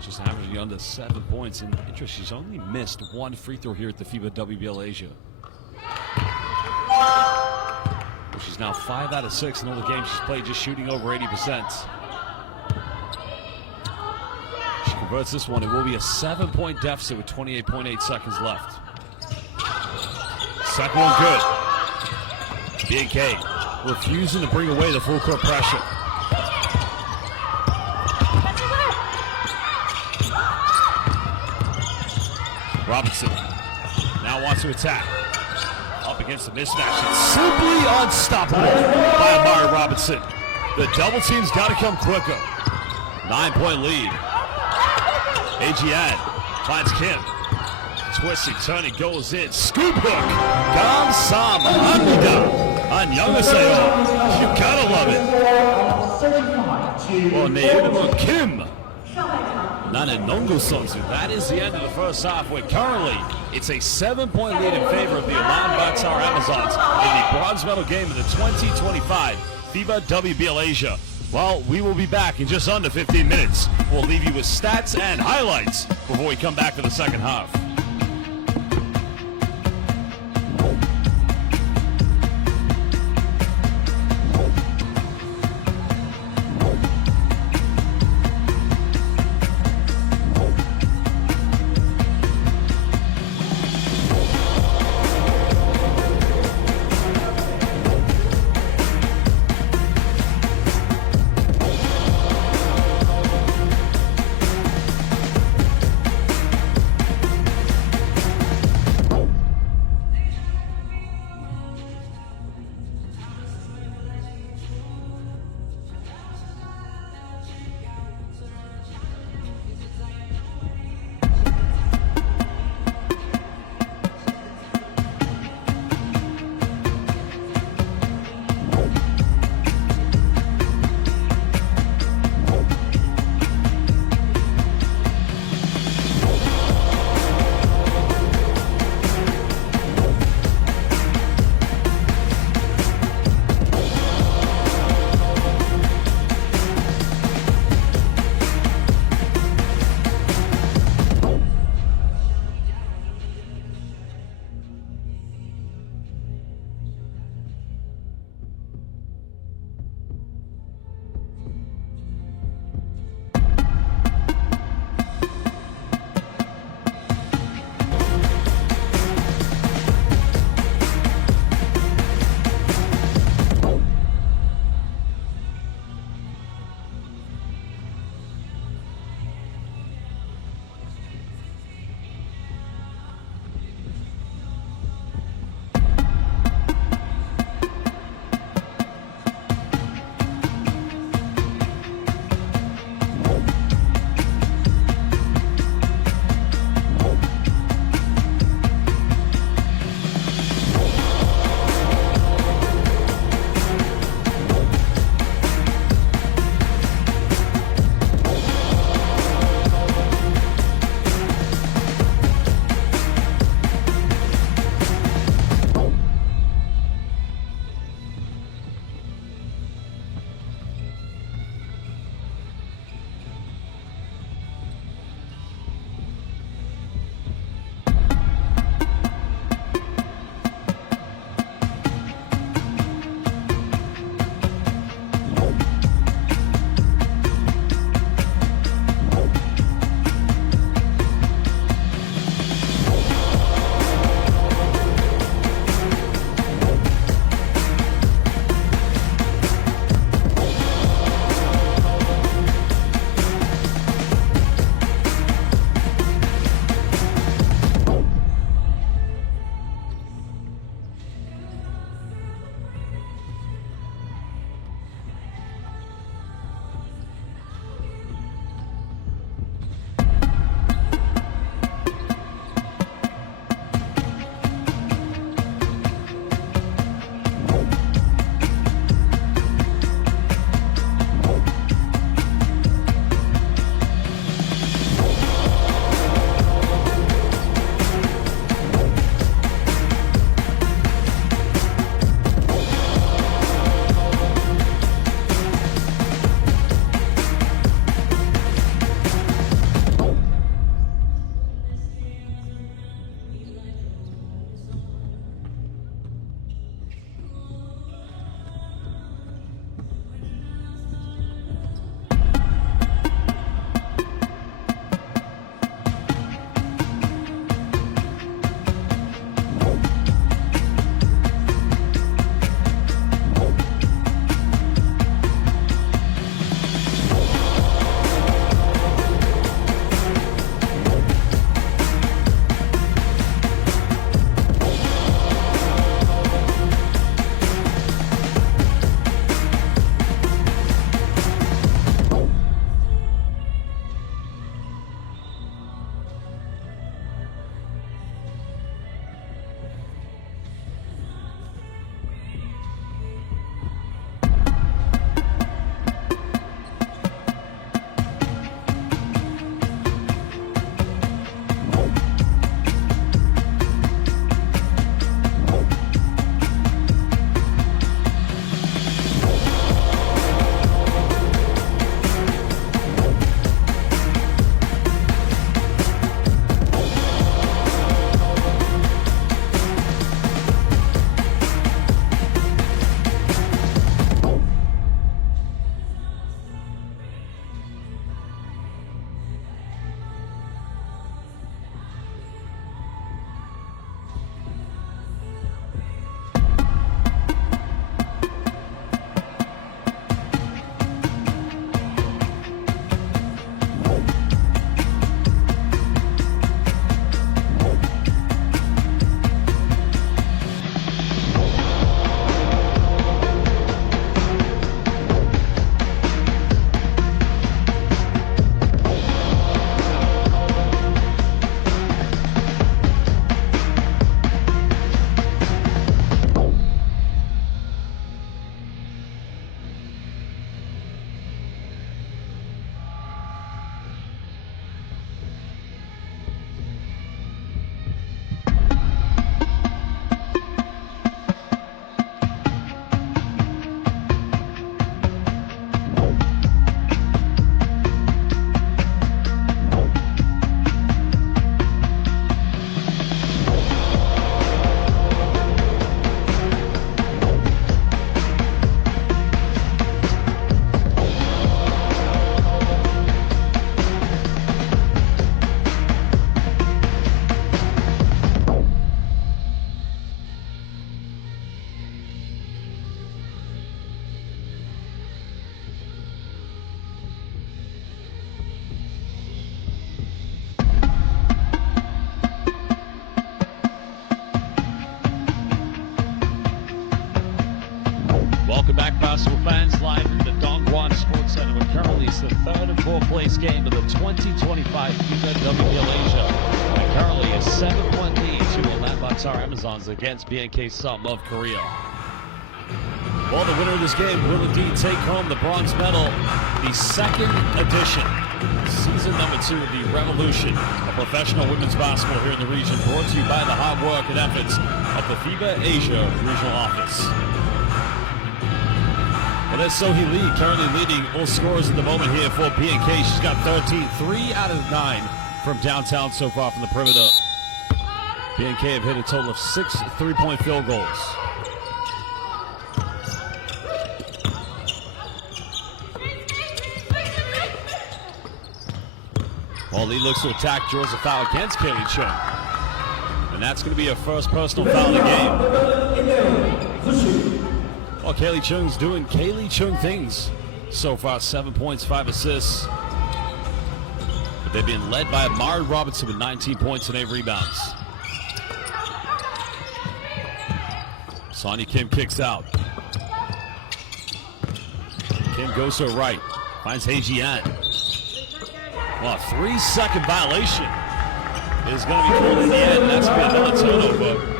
Just averaging under 7 points. And interest, she's only missed one free throw here at the FIBA WBL Asia. Well, she's now 5 out of 6 in all the games she's played, just shooting over 80%. She converts this one, it will be a 7-point deficit with 28.8 seconds left. Second one good. BNK refusing to bring away the full court pressure. Robinson now wants to attack. Up against the mismatch. It's simply unstoppable by Amari Robinson. The double team's got to come quicker. 9-point lead. AGN finds Kim. Twisting, turning, goes in. Scoop hook. Kamsahamnida. 안녕하세요. You gotta love it. Well, 내 이름은 Kim. 나는 농구 선수. That is the end of the first half, where currently it's a 7-point lead in favor of the Ulaanbaatar Amazons in the bronze medal game of the 2025 FIBA WBL Asia. Well, we will be back in just under 15 minutes. We'll leave you with stats and highlights before we come back for the second half. basketball fans, live in the Dongguan Sports Center. Where currently it's the third and fourth place game of the 2025 FIBA WBL Asia. And currently a 7-1 lead to Ulaanbaatar Amazons against BNK Sum of Korea. Well, the winner of this game will indeed take home the bronze medal, the second edition, season number 2 of the Revolution of professional women's basketball here in the region, brought to you by the hard work and efforts of the FIBA Asia regional office. Well, there's Sohee Lee currently leading all scorers at the moment here for BNK. She's got 13, 3 out of 9 from downtown so far from the perimeter. BNK have hit a total of 6 3-point field goals. Well, Lee looks to attack, draws a foul against Kaylee Chung. And that's going to be her first personal foul of the game. Well, Kaylee Chung's doing Kaylee Chung things so far. 7 points, 5 assists. But they've been led by Amari Robinson with 19 points and 8 rebounds. Sonia Kim kicks out. Kim goes to her right. Finds Hei-Jian. Well, a 3-second violation is going to be called in the end. That's going to be another turnover.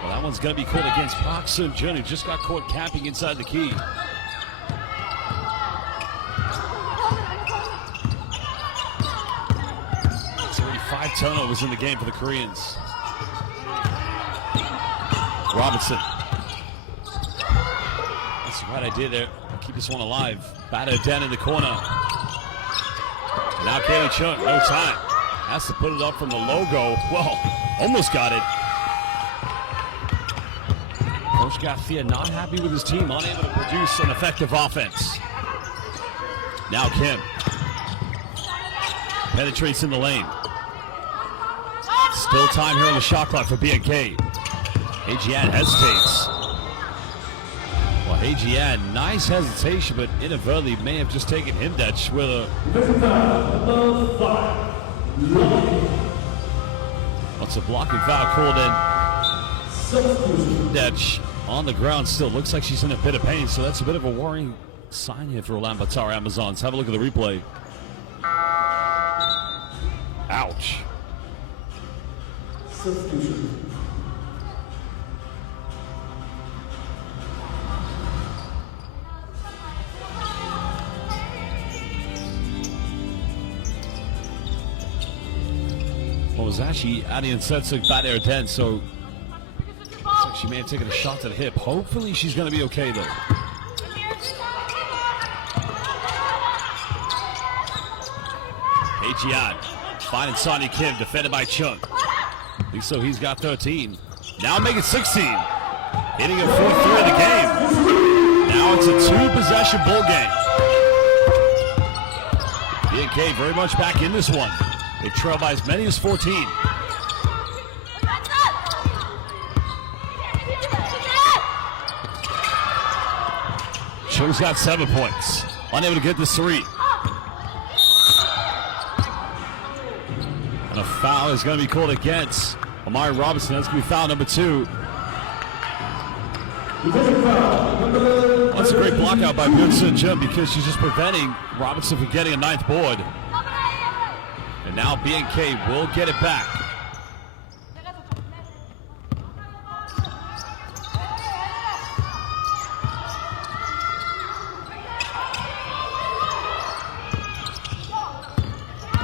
Well, that one's going to be called against Park Seung-jun, who just got caught camping inside the key. It's already 5 turnovers in the game for the Koreans. Robinson. That's the right idea there. Keep this one alive. Batter down in the corner. Now Kaylee Chung, no time. Has to put it up from the logo. Well, almost got it. Coach Garcia not happy with his team, unable to produce an effective offense. Now Kim. Penetrates in the lane. Still time here on the shot clock for BNK. Hei-Jian hesitates. Well, Hei-Jian, nice hesitation, but inadvertently may have just taken Himdetch with a... What's a blocking foul called in? Himdetch on the ground still. Looks like she's in a bit of pain, so that's a bit of a worrying sign here for Ulaanbaatar Amazons. Have a look at the replay. Ouch. Well, it was actually Adi Nsetsuk back there at 10, so looks like she may have taken a shot to the hip. Hopefully she's going to be okay, though. Hei-Jian finding Sonia Kim, defended by Chung. At least so he's got 13. Now make it 16. Hitting a 4-3 of the game. Now it's a 2-possession ball game. BNK very much back in this one. They trail by as many as 14. Chung's got 7 points. Unable to get this 3. And a foul is going to be called against Amari Robinson. That's going to be foul number 2. That's a great block out by Park Seung-jun because she's just preventing Robinson from getting a 9th board. And now BNK will get it back.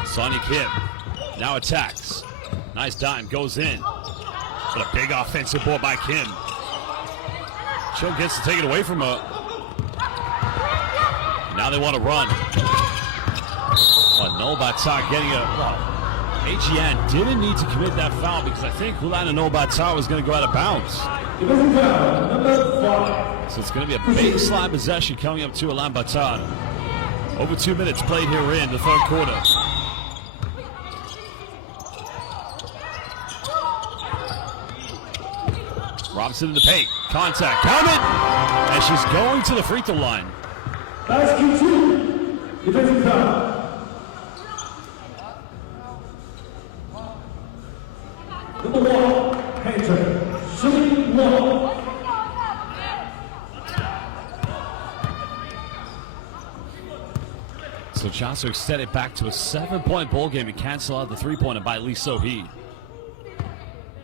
Sonia Kim now attacks. Nice dime, goes in. But a big offensive board by Kim. Chung gets to take it away from her. Now they want to run. Ulaanbaatar getting a... Well, Hei-Jian didn't need to commit that foul because I think Ulaanbaatar was going to go out of bounds. So it's going to be a baseline possession coming up to Ulaanbaatar. Over 2 minutes played here in the 3rd quarter. Robinson in the paint. Contact. Count it! And she's going to the free throw line. Basket 2. Defensive foul. Number 1, Hunter. Shooting 1. chance to extend it back to a 7-point ball game and cancel out the three-pointer by Lee So-hee.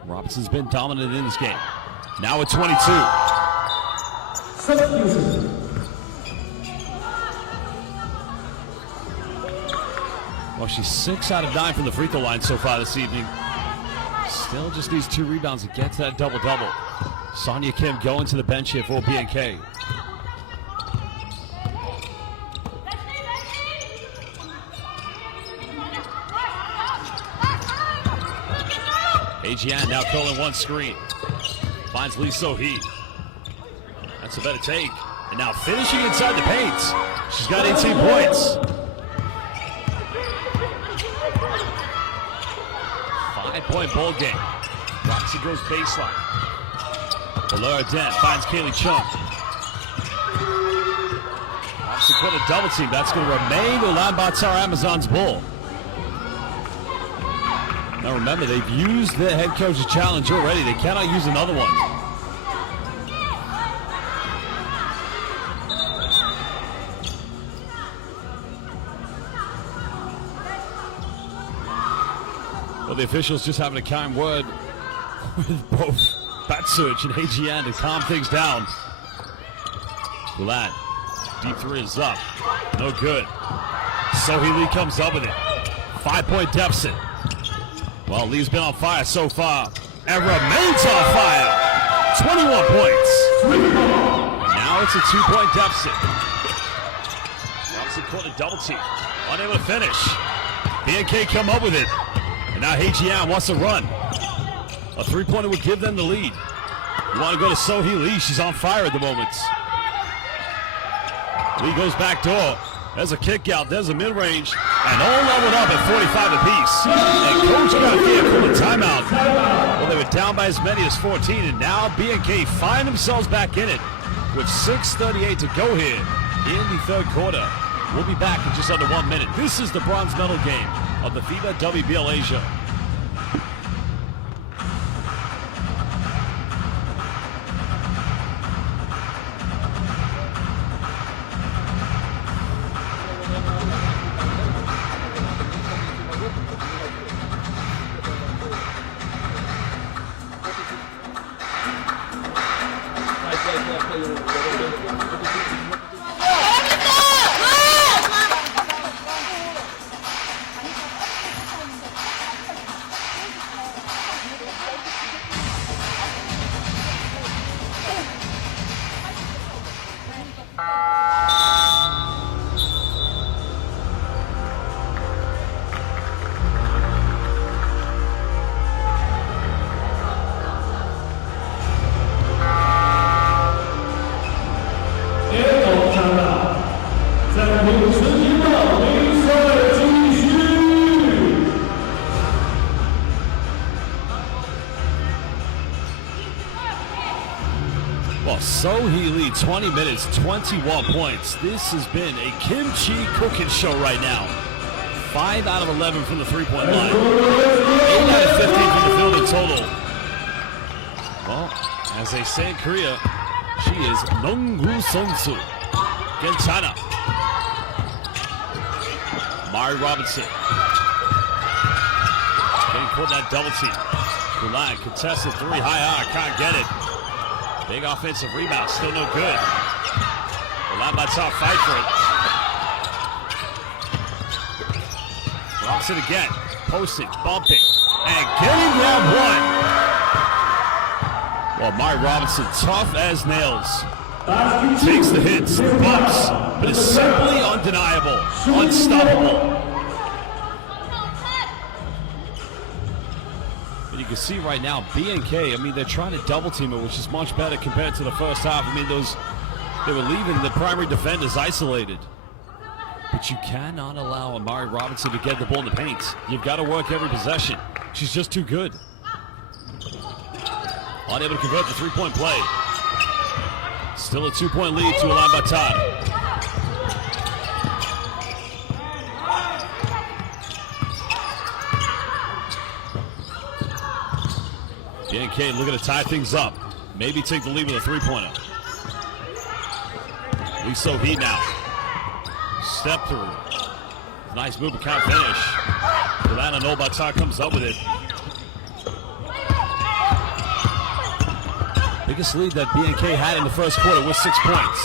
Robinson's been dominant in this game. Now at 22. Substitution. Well, she's 6 out of 9 from the free throw line so far this evening. Still just needs 2 rebounds to get to that double-double. Sonia Kim going to the bench here for BNK. Ajian now calling one screen. Finds Lee So-hee. That's a better take. And now finishing inside the paint. She's got 18 points. 5-point ball game. Roxy goes baseline. Valera Dent finds Kaylee Chung. Roxy put a double team. That's going to remain Ulaanbaatar Amazons ball. Now remember, they've used the head coach's challenge already. They cannot use another one. Well, the officials just having a kind word with both Batsurch and Ajian to calm things down. Ulan, deep 3 is up. No good. So-hee Lee comes up with it. 5-point deficit. Well, Lee's been on fire so far and remains on fire. 21 points. And now it's a 2-point deficit. Robinson caught a double team. Unable to finish. BNK come up with it. And now Ajian wants to run. A 3-pointer would give them the lead. You want to go to So-hee Lee. She's on fire at the moment. Lee goes back door. There's a kick out. There's a mid-range. And all leveled up at 45 apiece. And coach got here for the timeout. Well, they were down by as many as 14. And now BNK find themselves back in it with 6:38 to go here in the third quarter. We'll be back in just under 1 minute. This is the bronze medal game of the FIBA WBL Asia. Well, So-hee Lee, 20 minutes, 21 points. This has been a kimchi cooking show right now. 5 out of 11 from the three-point line. 8 out of 15 from the field in total. Well, as they say in Korea, she is Nonggu Sonsu. Gentana. Mari Robinson. Getting caught that double team. Ulan contested 3 high, can't get it. Big offensive rebound, still no good. Ulaanbaatar fight for it. Robinson again, posting, bumping, and getting that one. Well, Mari Robinson, tough as nails. Takes the hits, the bumps, but is simply undeniable, unstoppable. You can see right now, BNK, I mean, they're trying to double team it, which is much better compared to the first half. I mean, they were leaving the primary defenders isolated. But you cannot allow Mari Robinson to get the ball in the paint. You've got to work every possession. She's just too good. Unable to convert the 3-point play. Still a 2-point lead to Ulaanbaatar. BNK looking to tie things up. Maybe take the lead with a 3-pointer. Lee So-hee now. Step through. Nice move, but can't finish. Ulaanbaatar comes up with it. Biggest lead that BNK had in the first quarter was 6 points.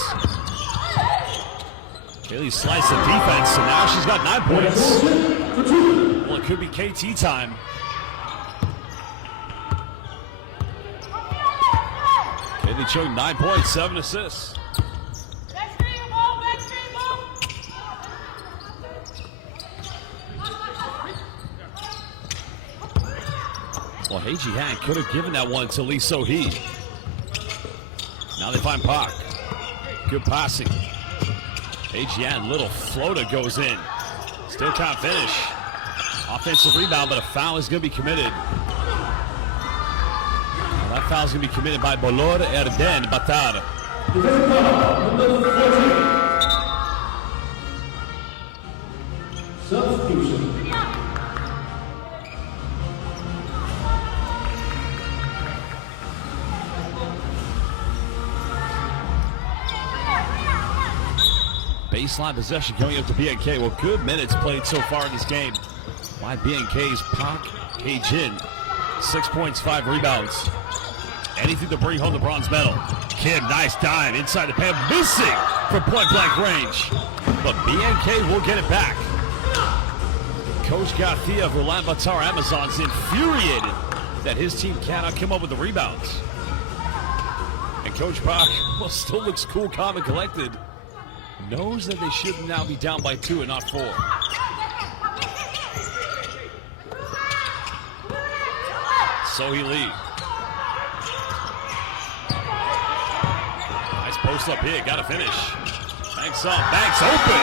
Kaylee sliced the defense, and now she's got 9 points. Well, it could be KT time. Kaylee choked 9 points, 7 assists. Well, Hei Han could have given that one to Lee So-hee. Now they find Park. Good passing. Hei Han, little floater goes in. Still can't finish. Offensive rebound, but a foul is going to be committed. Well, that foul is going to be committed by Ulaanbaatar. Substitution. Baseline possession going up to BNK. Well, good minutes played so far in this game by BNK's Park Hei-jin. 6 points, 5 rebounds. Anything to bring home the bronze medal. Kim, nice dive inside the paint, missing from point-blank range. But BNK will get it back. Coach Garcia of Ulaanbaatar Amazons infuriated that his team cannot come up with the rebounds. And Coach Park, well, still looks cool, calm, and collected. Knows that they should now be down by 2 and not 4. So-hee Lee. Nice post up here, gotta finish. Banks up, Banks open.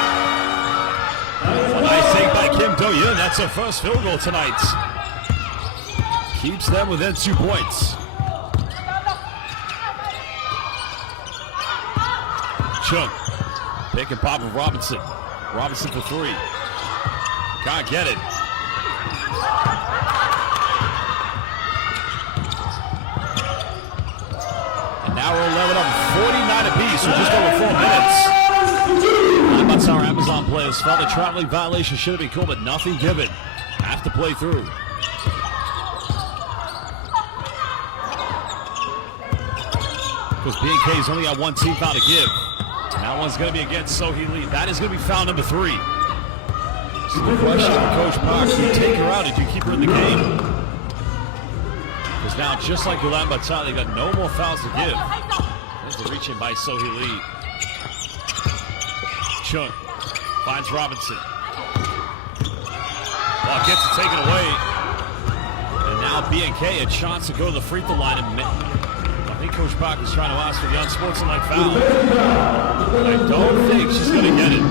A nice take by Kim Do-yeon. That's her first field goal tonight. Keeps them within 2 points. Chung. Pick and pop of Robinson. Robinson for 3. Can't get it. And now we're 11 up, 49 apiece with just over 4 minutes. Ulaanbaatar Amazon players felt the traveling violation should have been cool, but nothing given. Have to play through. Because BNK's only got 1 team foul to give. That one's going to be against So-hee Lee. That is going to be foul number 3. So the question for Coach Park, do you take her out or do you keep her in the game? Because now, just like Ulaanbaatar, they got no more fouls to give. There's the reach in by So-hee Lee. Chung finds Robinson. Well, gets it taken away. And now BNK a chance to go to the free throw line and I think Coach Park is trying to ask for the unsportsmanlike foul. But I don't think she's going to get it.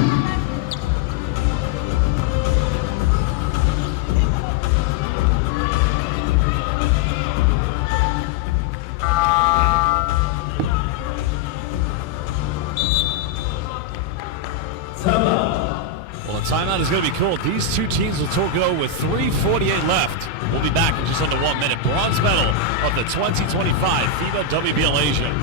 Well, a timeout is going to be called. These two teams will go with 3:48 left. We'll be back in just under 1 minute. Bronze medal of the 2025 FIBA WBL Asia.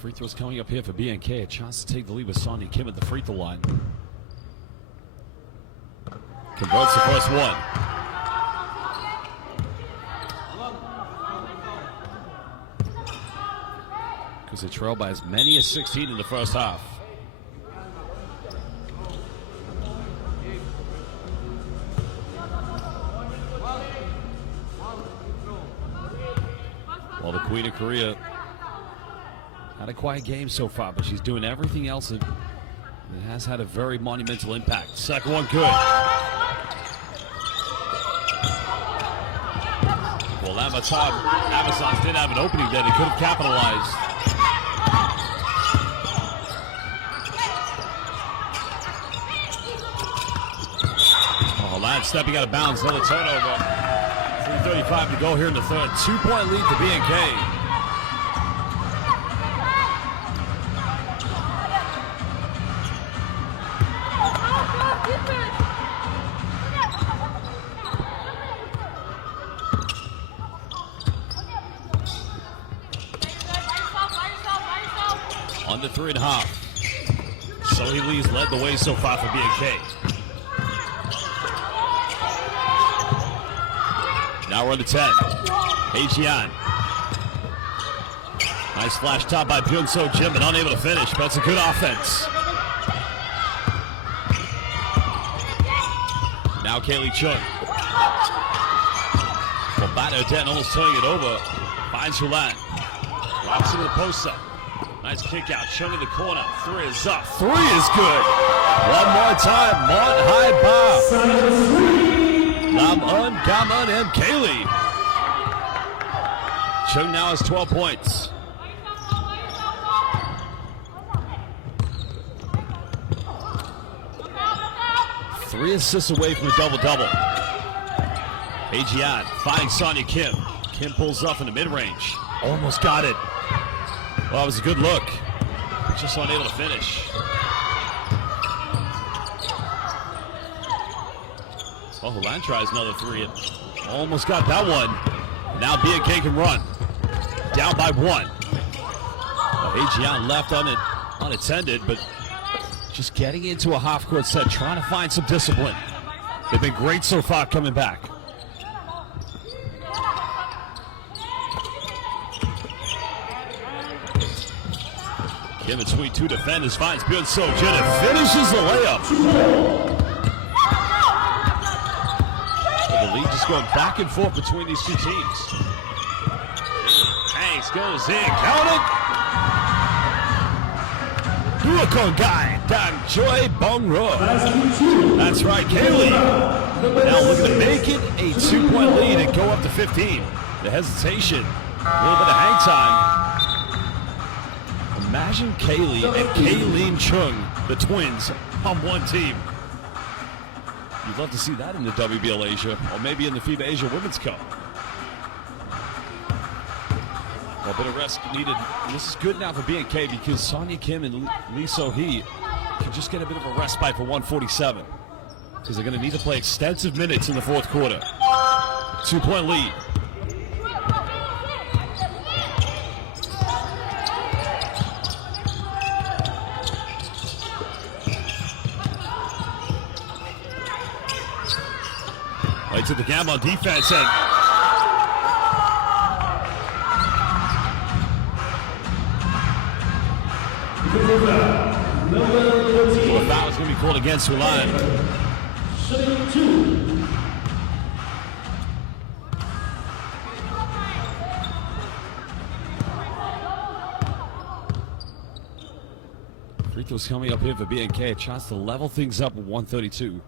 Free throws coming up here for BNK. A chance to take the lead with Sonia Kim at the free throw line. Converts the first one. Because they trail by as many as 16 in the first half. Well, the Queen of Korea had a quiet game so far, but she's doing everything else that has had a very monumental impact. Second one good. Well, Ulaanbaatar Amazons did have an opening there. They could have capitalized. Oh, Lad stepping out of bounds. Another turnover. 3:35 to go here in the third. 2-point lead to BNK. Under 3.5. Sohee Lee's led the way so far for BNK. Now we're on the 10. Haejian. Nice flash top by Byun-So Jim, but unable to finish. But that's a good offense. Now Kaylee Chung. Well, Batter Den almost turning it over. Finds Hulan. Walks into the post up. Nice kick out. Chung in the corner. Three is up. Three is good. One more time. Mon Hai Ba. Lam Un, Gamun, and Kaylee. Chung now has 12 points. Three assists away from a double-double. Haejian finds Sonia Kim. Kim pulls up in the mid-range. Almost got it. Well, it was a good look. Just unable to finish. Well, Hulan tries another three and almost got that one. Now BNK can run. Down by one. Haejian left unattended, but just getting into a half-court set, trying to find some discipline. They've been great so far coming back. In between two defenders, finds Byun-So Jin and finishes the layup. The lead just going back and forth between these two teams. Hanks goes in, count it. Duakongai, Dang Choi Bong Ro. That's right, Kaylee. Now looking to make it a 2-point lead and go up to 15. The hesitation, a little bit of hang time. Imagine Kaylee and Kayleen Chung, the twins, on one team. You'd love to see that in the WBL Asia, or maybe in the FIBA Asia Women's Cup. A bit of rest needed. And this is good now for BNK because Sonia Kim and Lee So-hee can just get a bit of a respite for 147. Because they're going to need to play extensive minutes in the fourth quarter. 2-point lead. Right to the gamble on defense and the foul is going to be called against Ulan. Free throws coming up here for BNK. A chance to level things up at 132.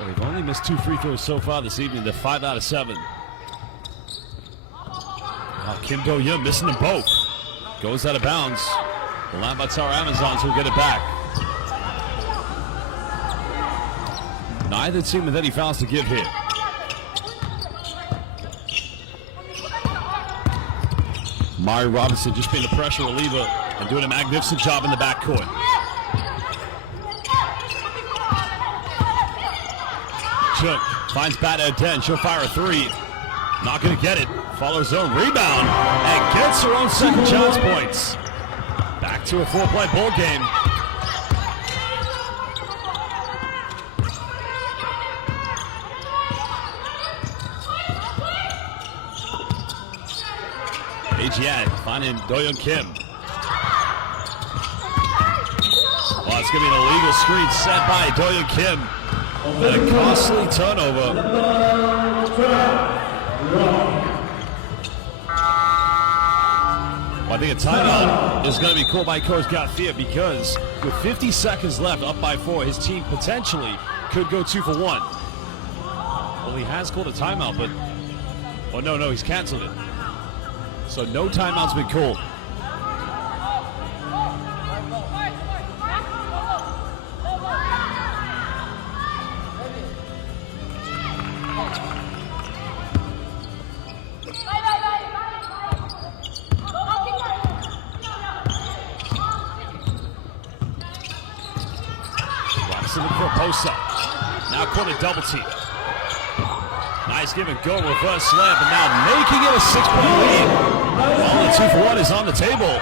They've only missed 2 free throws so far this evening. They're 5 out of 7. Oh, Kim Do-yeon missing them both. Goes out of bounds. The Ulaanbaatar Amazons will get it back. Neither team with any fouls to give here. Mari Robinson just being a pressure reliever and doing a magnificent job in the backcourt. Chung Finds Bata again. She'll fire a three. Not going to get it. Follows zone rebound and gets her own second chance points. Back to a 4-point ball game. AGN finding Doyeon Kim. Well, it's going to be an illegal screen set by Doyeon Kim. And a costly turnover. Well, I think a timeout is going to be called by Coach Garcia because with 50 seconds left, up by 4, his team potentially could go 2 for 1. Well, he has called a timeout, but... Oh, no, he's canceled it. So no timeout's been called. Robinson looking for a post-up. Now caught a double team. Nice give and go, reverse slam, but now making it a 6-point lead. All the 2 for 1 is on the table.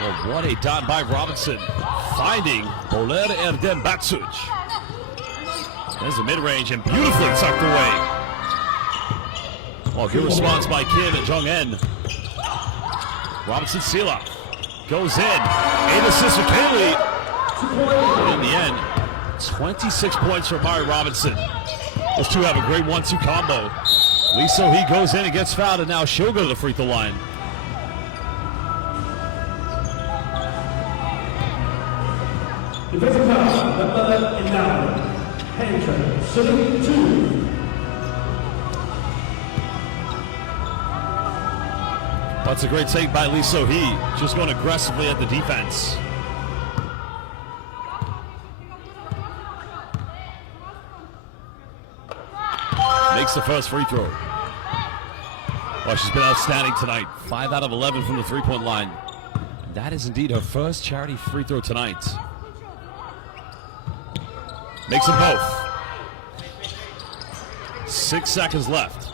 Well, what a dot by Robinson, finding Boler Erdem Batsuc. There's the mid-range and beautifully tucked away. Well, good response by Kim and Jong-en. Robinson Sela goes in. 8 assists for Kaylee. And in the end, 26 points for Mari Robinson. Those two have a great 1-2 combo. Lee So-hee goes in and gets fouled, and now she'll go to the free throw line. Defensive foul, number 11, hand track, shooting 2. That's a great take by Lee So-hee, just going aggressively at the defense. Makes the first free throw. Well, she's been outstanding tonight. 5 out of 11 from the three-point line. That is indeed her first charity free throw tonight. Makes them both. 6 seconds left.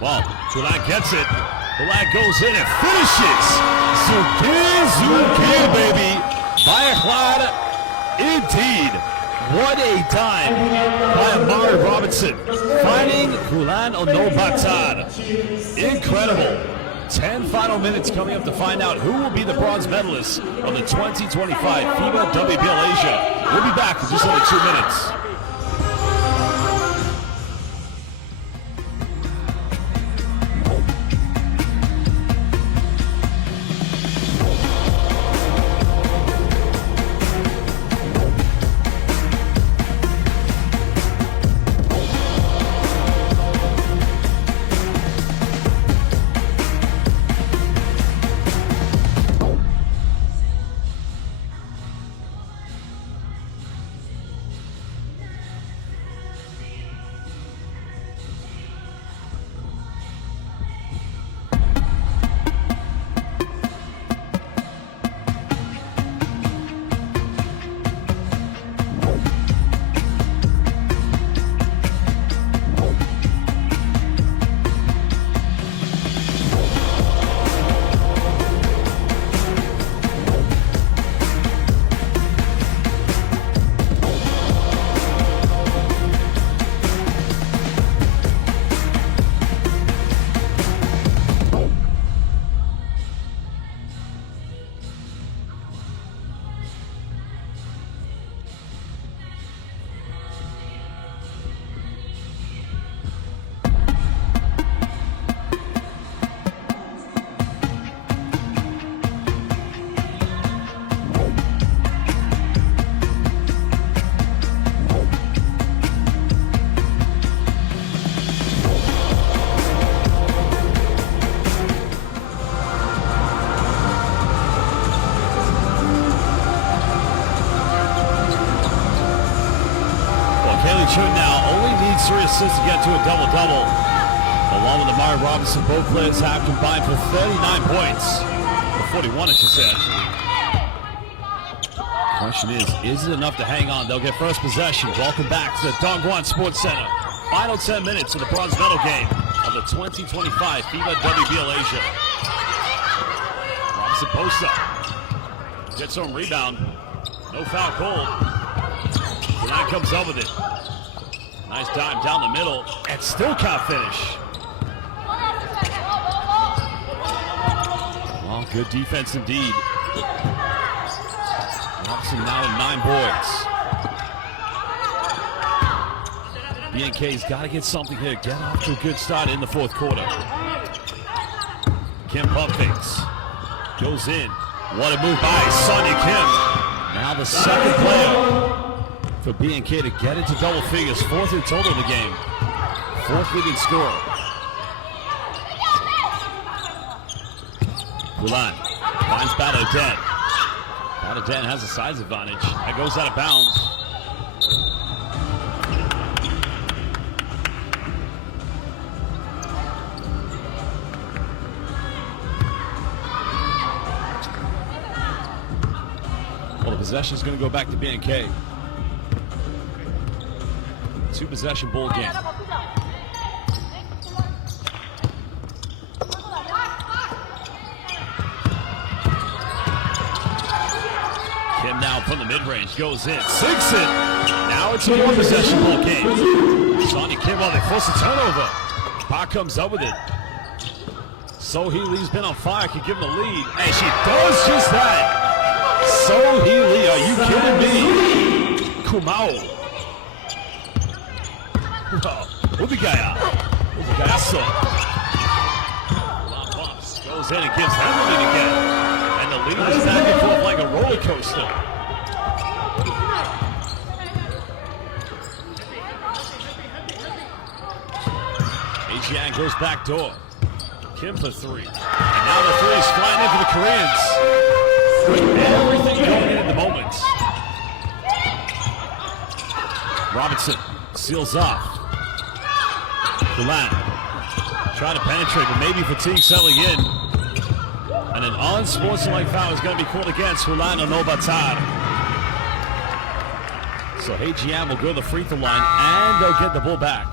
Well, Ulan gets it. Ulan goes in and finishes. Zuki, baby. Bayakhlad, indeed. What a time by Mari Robinson, finding Ulaanbaatar. Incredible. 10 final minutes coming up to find out who will be the bronze medalist of the 2025 FIBA WBL Asia. We'll be back in just under 2 minutes. Now only needs 3 assists to get to a double-double. Along with Mari Robinson, both players have combined for 39 points. Or 41, I should say, actually. Question is it enough to hang on? They'll get first possession. Welcome back to the Dongguan Sports Center. Final 10 minutes of the bronze medal game of the 2025 FIBA WBL Asia. Robinson posts up. Gets on rebound. No foul called. Ulaanbaatar comes up with it. Nice dime down the middle. And still can't finish. Well, good defense indeed. Robinson now in 9 boards. BNK's got to get something here. Get off to a good start in the fourth quarter. Kim pump fakes. Goes in. What a move by Sonia Kim. Now the second player for BNK to get into double figures. 4th in total in the game. 4th leading scorer. Ulaanbaatar finds Badaden. Badaden has a size advantage. That goes out of bounds. Well, the possession is going to go back to BNK. 2-possession ball game. Kim now from the mid-range goes in, sinks it. Now it's a 1-possession ball game. Sonia Kim on, they force a turnover. Park comes up with it. So-Hee Lee's been on fire, could give him the lead, and she does just that. So-Hee Lee, are you kidding me? Kumao. Ubigaya. Ubigaya. Ulaanbaatar goes in and gives them the lead again. And the lead is back and forth like a roller coaster. Ajian goes back door. Kim for 3. And now the 3 is flying in for the Koreans. Everything going in at the moment. Robinson seals off. Ulaanbaatar trying to penetrate, but maybe fatigue settling in. And an unsportsmanlike foul is going to be called against Ulaanbaatar. So Ajian will go to the free throw line, and they'll get the ball back.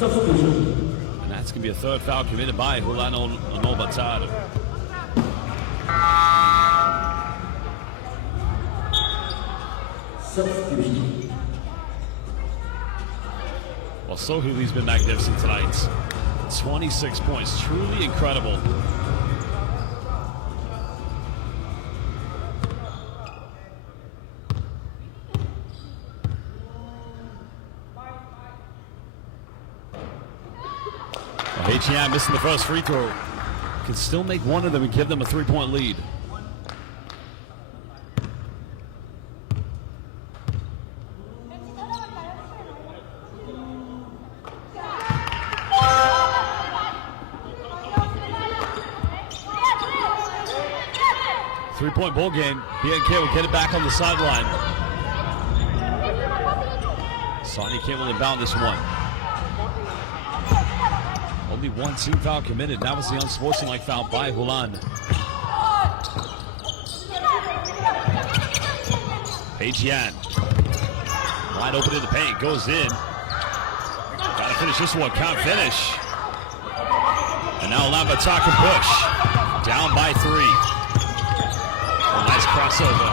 And that's going to be a 3rd foul committed by Ulaanbaatar. Well, So-Hee Lee's been magnificent tonight. 26 points, truly incredible. Ajian missing the first free throw. Can still make one of them and give them a 3-point lead. Three-point ball game. BNK will get it back on the sideline. Sonia Kim will inbound this one. Only 1 team foul committed. That was the unsportsmanlike foul by Ulaanbaatar. Ajian. Wide open in the paint. Goes in. Got to finish this one. Can't finish. And now Ulaanbaatar can push. Down by 3. A nice crossover.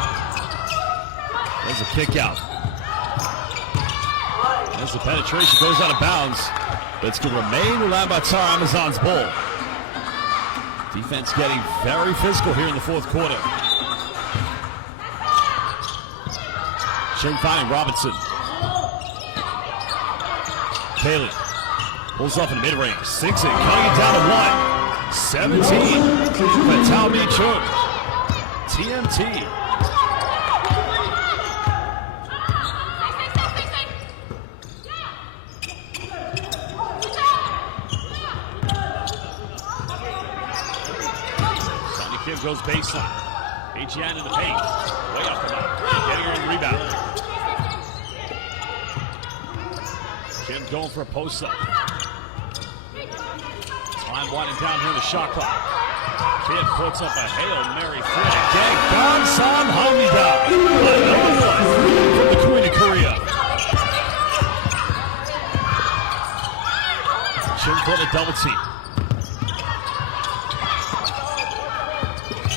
There's a kick out. There's the penetration. Goes out of bounds. But it's going to remain Ulaanbaatar Amazon's ball. Defense getting very physical here in the 4th quarter. Shane finding Robinson. Kaylee pulls off in the mid-range. Sinks it. Cutting it down to 1. 17 for Tao Mi Chung. TMT. Kim goes baseline. Ajian in the paint. Way up and up. Getting her in the rebound. Kim going for a post-up. Time winding down here in the shot clock. Kim puts up a Hail Mary flip. Gang Gonsan Hamida. From the Queen of Korea. Chin for the double team.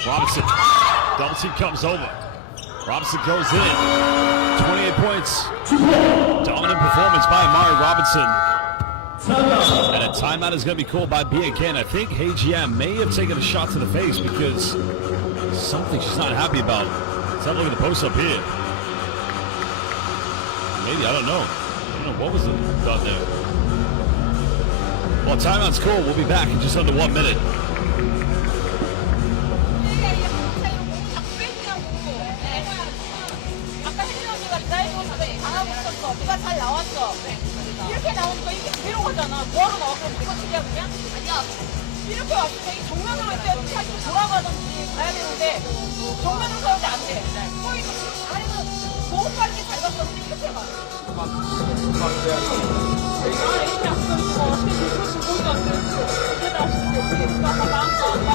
Robinson. Double team comes over. Robinson goes in. 28 points. Dominant performance by Mari Robinson. And a timeout is going to be called by BNK. And I think Hei Jian may have taken a shot to the face because something she's not happy about. Let's have a look at the post up here. Maybe, I don't know. What was done there. Well, timeout's cool. We'll be back in just under 1 minute. 이렇게 나오니까 이렇게 뒤로 가잖아. 뭐하러 나와? 그럼 이거 죽이야 그냥? 아니야. 이렇게 왔으면 이 정면으로 했어야지. 사실 돌아가든지 가야 되는데 정면으로 가는데 안 돼. 거기서 아래는 너무 빨리 잘 갔었는데 이렇게 가. 아, 이렇게 안 써. 어떻게 그렇지 보이도 안 돼. 이렇게 나오시는데 우리 아까 나온 거 아까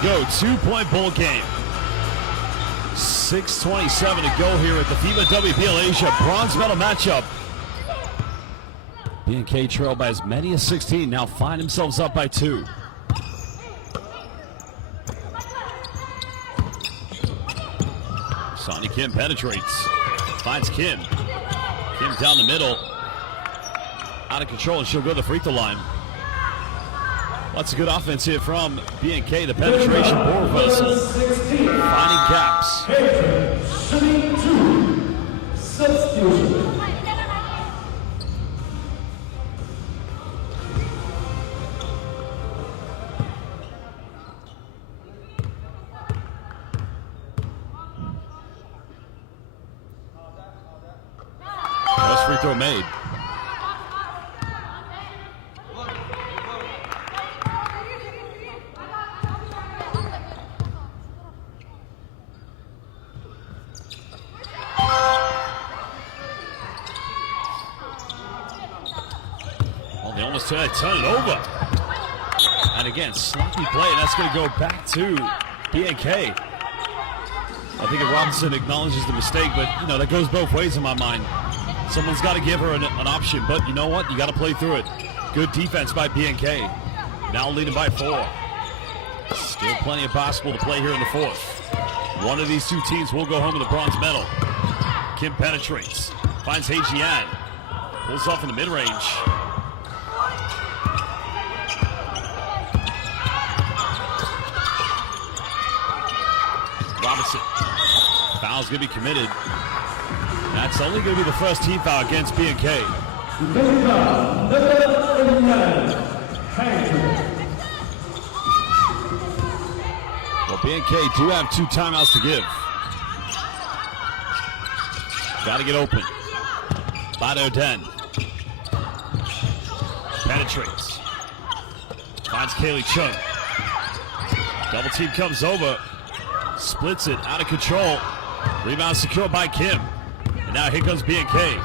Go 2-point ball game. 6:27 to go here at the FIBA WBL Asia bronze medal matchup. BNK trail by as many as 16. Now find themselves up by 2. Sonny Kim penetrates. Finds Kim. Kim down the middle. Out of control, and she'll go to the free throw line. Lots of good offense here from BNK. The penetration ball reversal. Finding gaps. First free throw made. Turn it over. And again, sloppy play, and that's going to go back to BNK. I think if Robinson acknowledges the mistake, but, that goes both ways in my mind. Someone's got to give her an option, but you know what? You got to play through it. Good defense by BNK. Now leading by 4. Still plenty of basketball to play here in the 4th. One of these two teams will go home with a bronze medal. Kim penetrates. Finds Hei Jian. Pulls off in the mid-range. Robinson. Foul's going to be committed. That's only going to be the first team foul against BNK. Well, BNK do have 2 timeouts to give. Got to get open. Lado Den. Penetrates. Finds Kaylee Chung. Double team comes over. Splits it, out of control. Rebound secured by Kim. And now here comes BNK.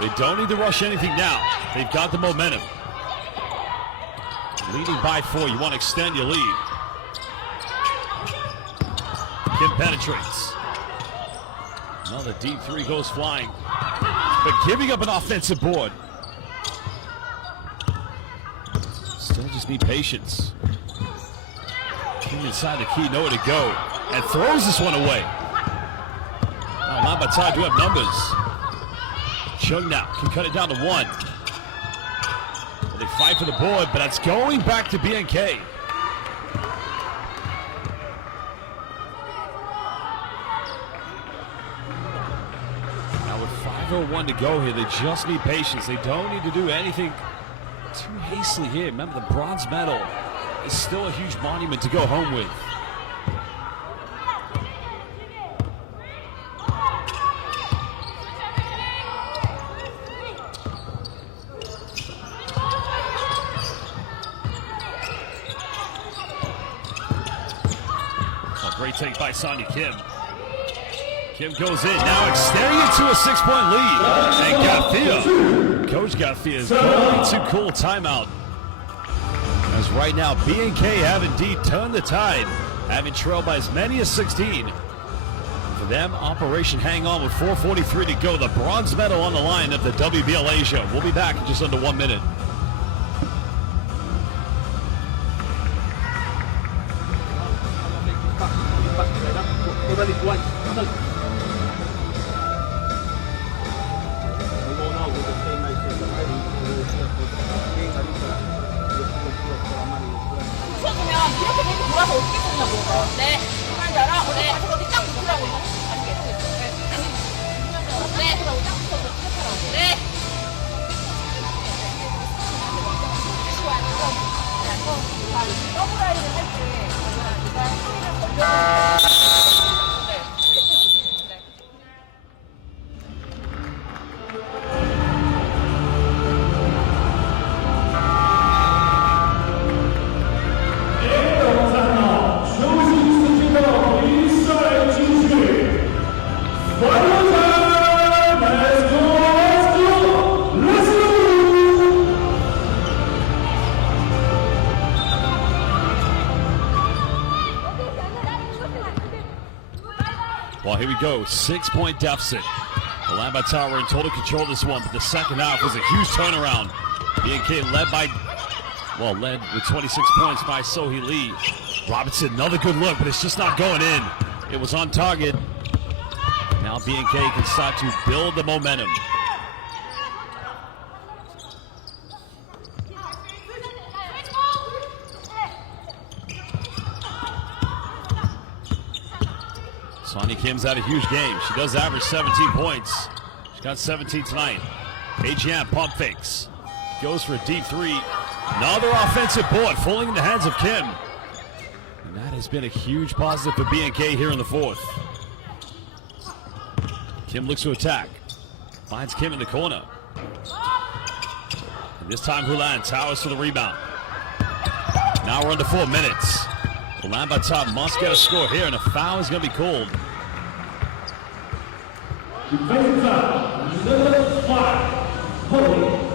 They don't need to rush anything now. They've got the momentum. Leading by 4, you want to extend your lead. Kim penetrates. Another deep 3 goes flying. But giving up an offensive board. Still just need patience. Inside the key, nowhere to go, and throws this one away. Ulaanbaatar do have numbers. Chung now can cut it down to 1. Well, they fight for the board, but that's going back to BNK. 5:01 to go here. They just need patience. They don't need to do anything too hastily here. Remember, the bronze medal is still a huge monument to go home with. Great take by Sonia Kim. Kim goes in, now extending it to a 6-point lead. And Gathia, Coach Gathia is going to call timeout. As right now, BNK have indeed turned the tide, having trailed by as many as 16. For them, Operation Hang On with 4:43 to go. The bronze medal on the line of the WBL Asia. We'll be back in just under 1 minute. 웃어주면 이렇게 되고 돌아서 어떻게 쓰냐고. 네. 빨리 알아. 네. 어디 딱 붙으라고. 네. 네. 더블라인을 할 때 내가 힘을 걸려. Well, here we go. 6-point deficit. Ulaanbaatar were in total control of this one, but the second half was a huge turnaround. BNK led with 26 points by Sohee Lee. Robinson, another good look, but it's just not going in. It was on target. Now BNK can start to build the momentum. Sonia Kim's had a huge game. She does average 17 points. She got 17 tonight. Adrian pump fakes. Goes for a deep three. Another offensive board falling in the hands of Kim. And that has been a huge positive for BNK here in the fourth. Kim looks to attack. Finds Kim in the corner. And this time Hulan towers for the rebound. Now we're under 4 minutes. Ulaanbaatar must get a score here, and a foul is going to be called. Defensive foul, number 5, holding.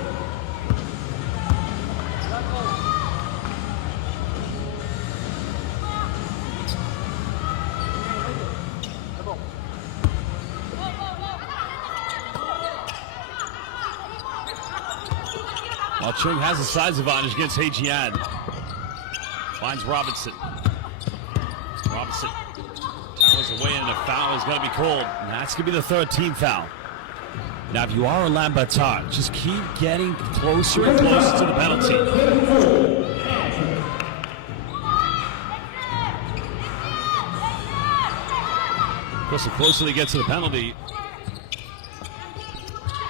While Chung has a size advantage against Hajian. Finds Robinson. Robinson towers away, and a foul is going to be called. And that's going to be the third team foul. Now, if you are Ulaanbaatar, just keep getting closer and closer to the penalty. Of course, the closer they get to the penalty,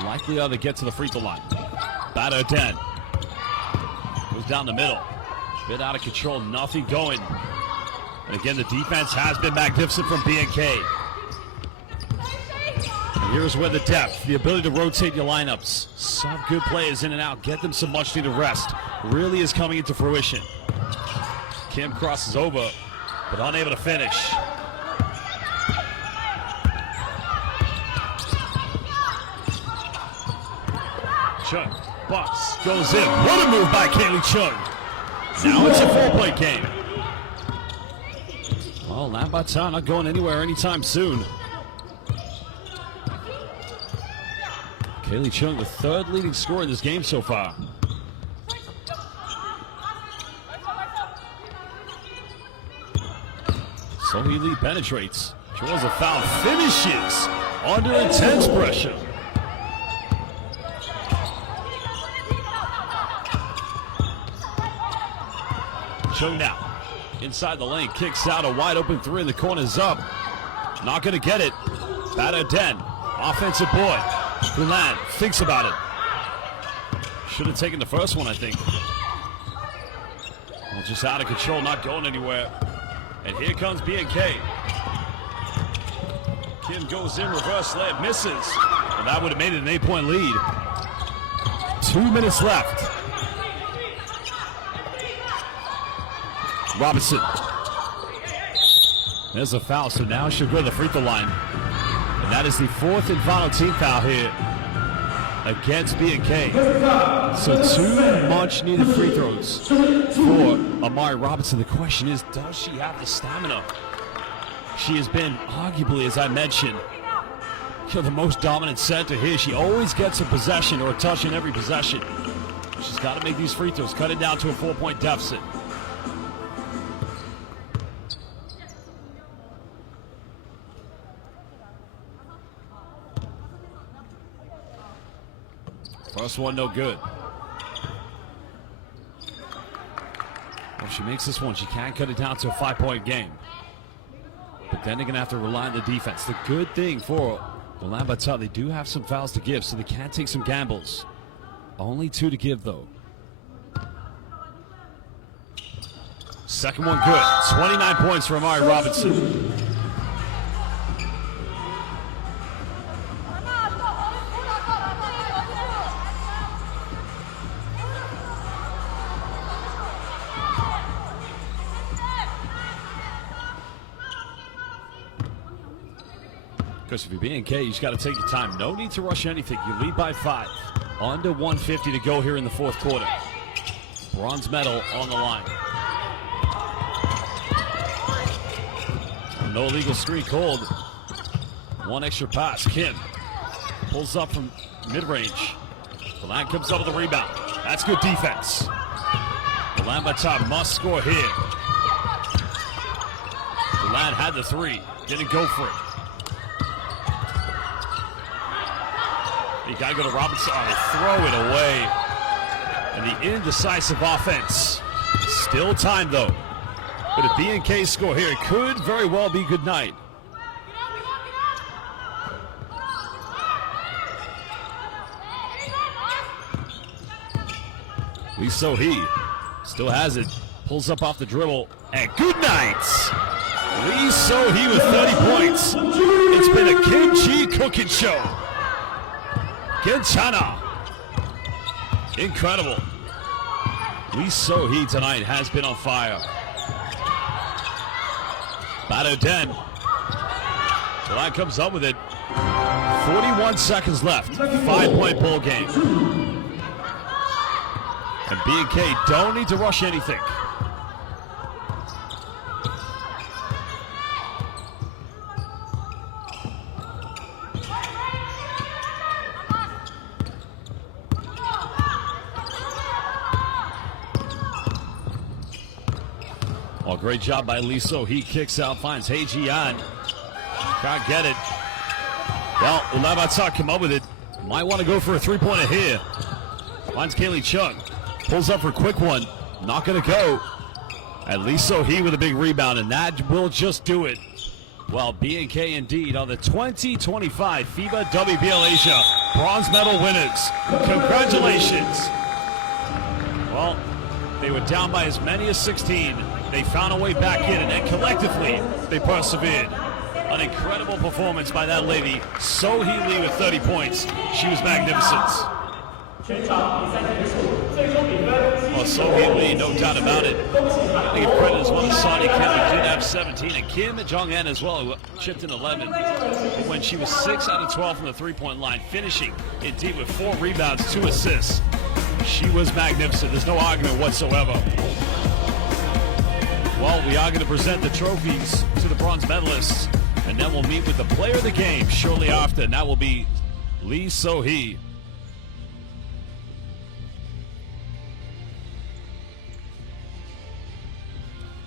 likely they get to the free throw line. Batter 10. Goes down the middle. Bit out of control, nothing going. And again, the defense has been magnificent from BNK. And here's where the depth, the ability to rotate your lineups, some good players in and out, get them some much needed rest, really is coming into fruition. Kim crosses over, but unable to finish. Chung, Bucks, goes in. What a move by Kaylee Chung. Now it's a 4-point game. Well, Ulaanbaatar not going anywhere anytime soon. Kaylee Chung, the third leading scorer in this game so far. Sohee Lee penetrates, draws a foul, finishes under intense pressure. Chung now, inside the lane, kicks out a wide open three, and the corner's up. Not gonna get it. Batter 10, offensive board. Ulan thinks about it. Should have taken the first one, I think. Well, just out of control, not going anywhere. And here comes BNK. Kim goes in, reverse layup, misses. And that would have made it an 8-point lead. 2 minutes left. Robinson. There's a foul, so now she'll go to the free throw line. And that is the 4th and final team foul here against BNK. So 2 much needed free throws for Amari Robinson. The question is, does she have the stamina? She has been arguably, as I mentioned, the most dominant center here. She always gets a possession or a touch in every possession. She's got to make these free throws, cut it down to a 4-point deficit. First one, no good. Well, if she makes this one, she can't cut it down to a 5-point game. But then they're going to have to rely on the defense. The good thing for Ulaanbaatar, they do have some fouls to give, so they can take some gambles. Only 2 to give, though. Second one good. 29 points for Amari Robinson. Because if you're BNK, you just got to take your time. No need to rush anything. You lead by 5. Under 150 to go here in the 4th quarter. Bronze medal on the line. No illegal screen called. 1 extra pass. Kim pulls up from mid-range. Ulan comes up with the rebound. That's good defense. Ulaanbaatar must score here. Ulan had the 3. Didn't go for it. You got to go to Robinson. Oh, they throw it away. And the indecisive offense. Still time, though. But if BNK score here, it could very well be good night. Lee So-hee still has it. Pulls up off the dribble. And good night. Lee So-hee with 30 points. It's been a kimchi cooking show. Kenchana. Incredible. Lee So-hee tonight has been on fire. Badoden. Ulan comes up with it. 41 seconds left. 5-point ball game. And BNK don't need to rush anything. Oh, great job by Lee So-hee. Kicks out, finds Hei-Ji-an. Can't get it. Well, Ulaanbaatar come up with it. Might want to go for a 3-pointer here. Finds Kaylee Chung. Pulls up for a quick one. Not going to go. And Lee So-hee with a big rebound, and that will just do it. Well, BNK indeed are the 2025 FIBA WBL Asia bronze medal winners. Congratulations. Well, they were down by as many as 16. They found a way back in, and then collectively, they persevered. An incredible performance by that lady, So-hee Lee, with 30 points. She was magnificent. Well, So-hee Lee, no doubt about it. I give credit as well to Sonia Kim, who did have 17, and Kim Jong-un as well, who chipped in 11. When she was 6 out of 12 from the 3-point line, finishing indeed with 4 rebounds, 2 assists. She was magnificent. There's no argument whatsoever. Well, we are going to present the trophies to the bronze medalists, and then we'll meet with the player of the game shortly after, and that will be Lee So-hee.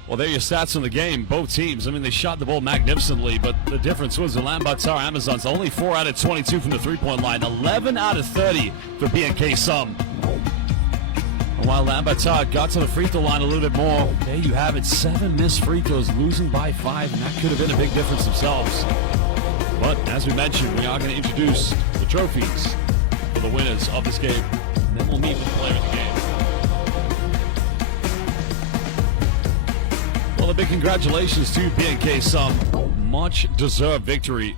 Well, there are your stats on the game. Both teams, I mean, they shot the ball magnificently, but the difference was Ulaanbaatar Amazons only 4 out of 22 from the 3-point line, 11 out of 30 for BNK Sum. And while Ulaanbaatar got to the free throw line a little bit more, there you have it, 7 missed free throws, losing by 5, and that could have been a big difference themselves. But as we mentioned, we are going to introduce the trophies for the winners of this game. And then we'll meet with the player of the game. Well, a big congratulations to BNK. Some much-deserved victory.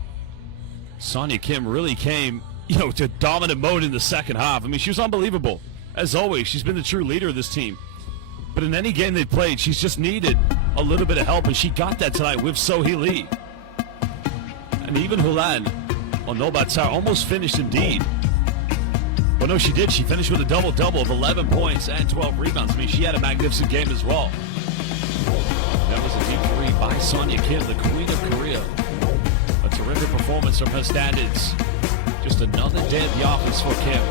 Sonia Kim really came, to dominant mode in the second half. I mean, she was unbelievable. As always, she's been the true leader of this team. But in any game they played, she's just needed a little bit of help, and she got that tonight with Sohee Lee. And even Ulaanbaatar almost finished indeed. But no, she did. She finished with a double-double of 11 points and 12 rebounds. I mean, she had a magnificent game as well. That was a deep three by Sonia Kim, the Queen of Korea. A terrific performance from her standards. Just another day at the office for Kim.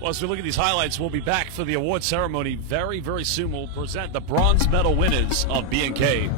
Well, as we look at these highlights, we'll be back for the award ceremony very, very soon. We'll present the bronze medal winners of BNK.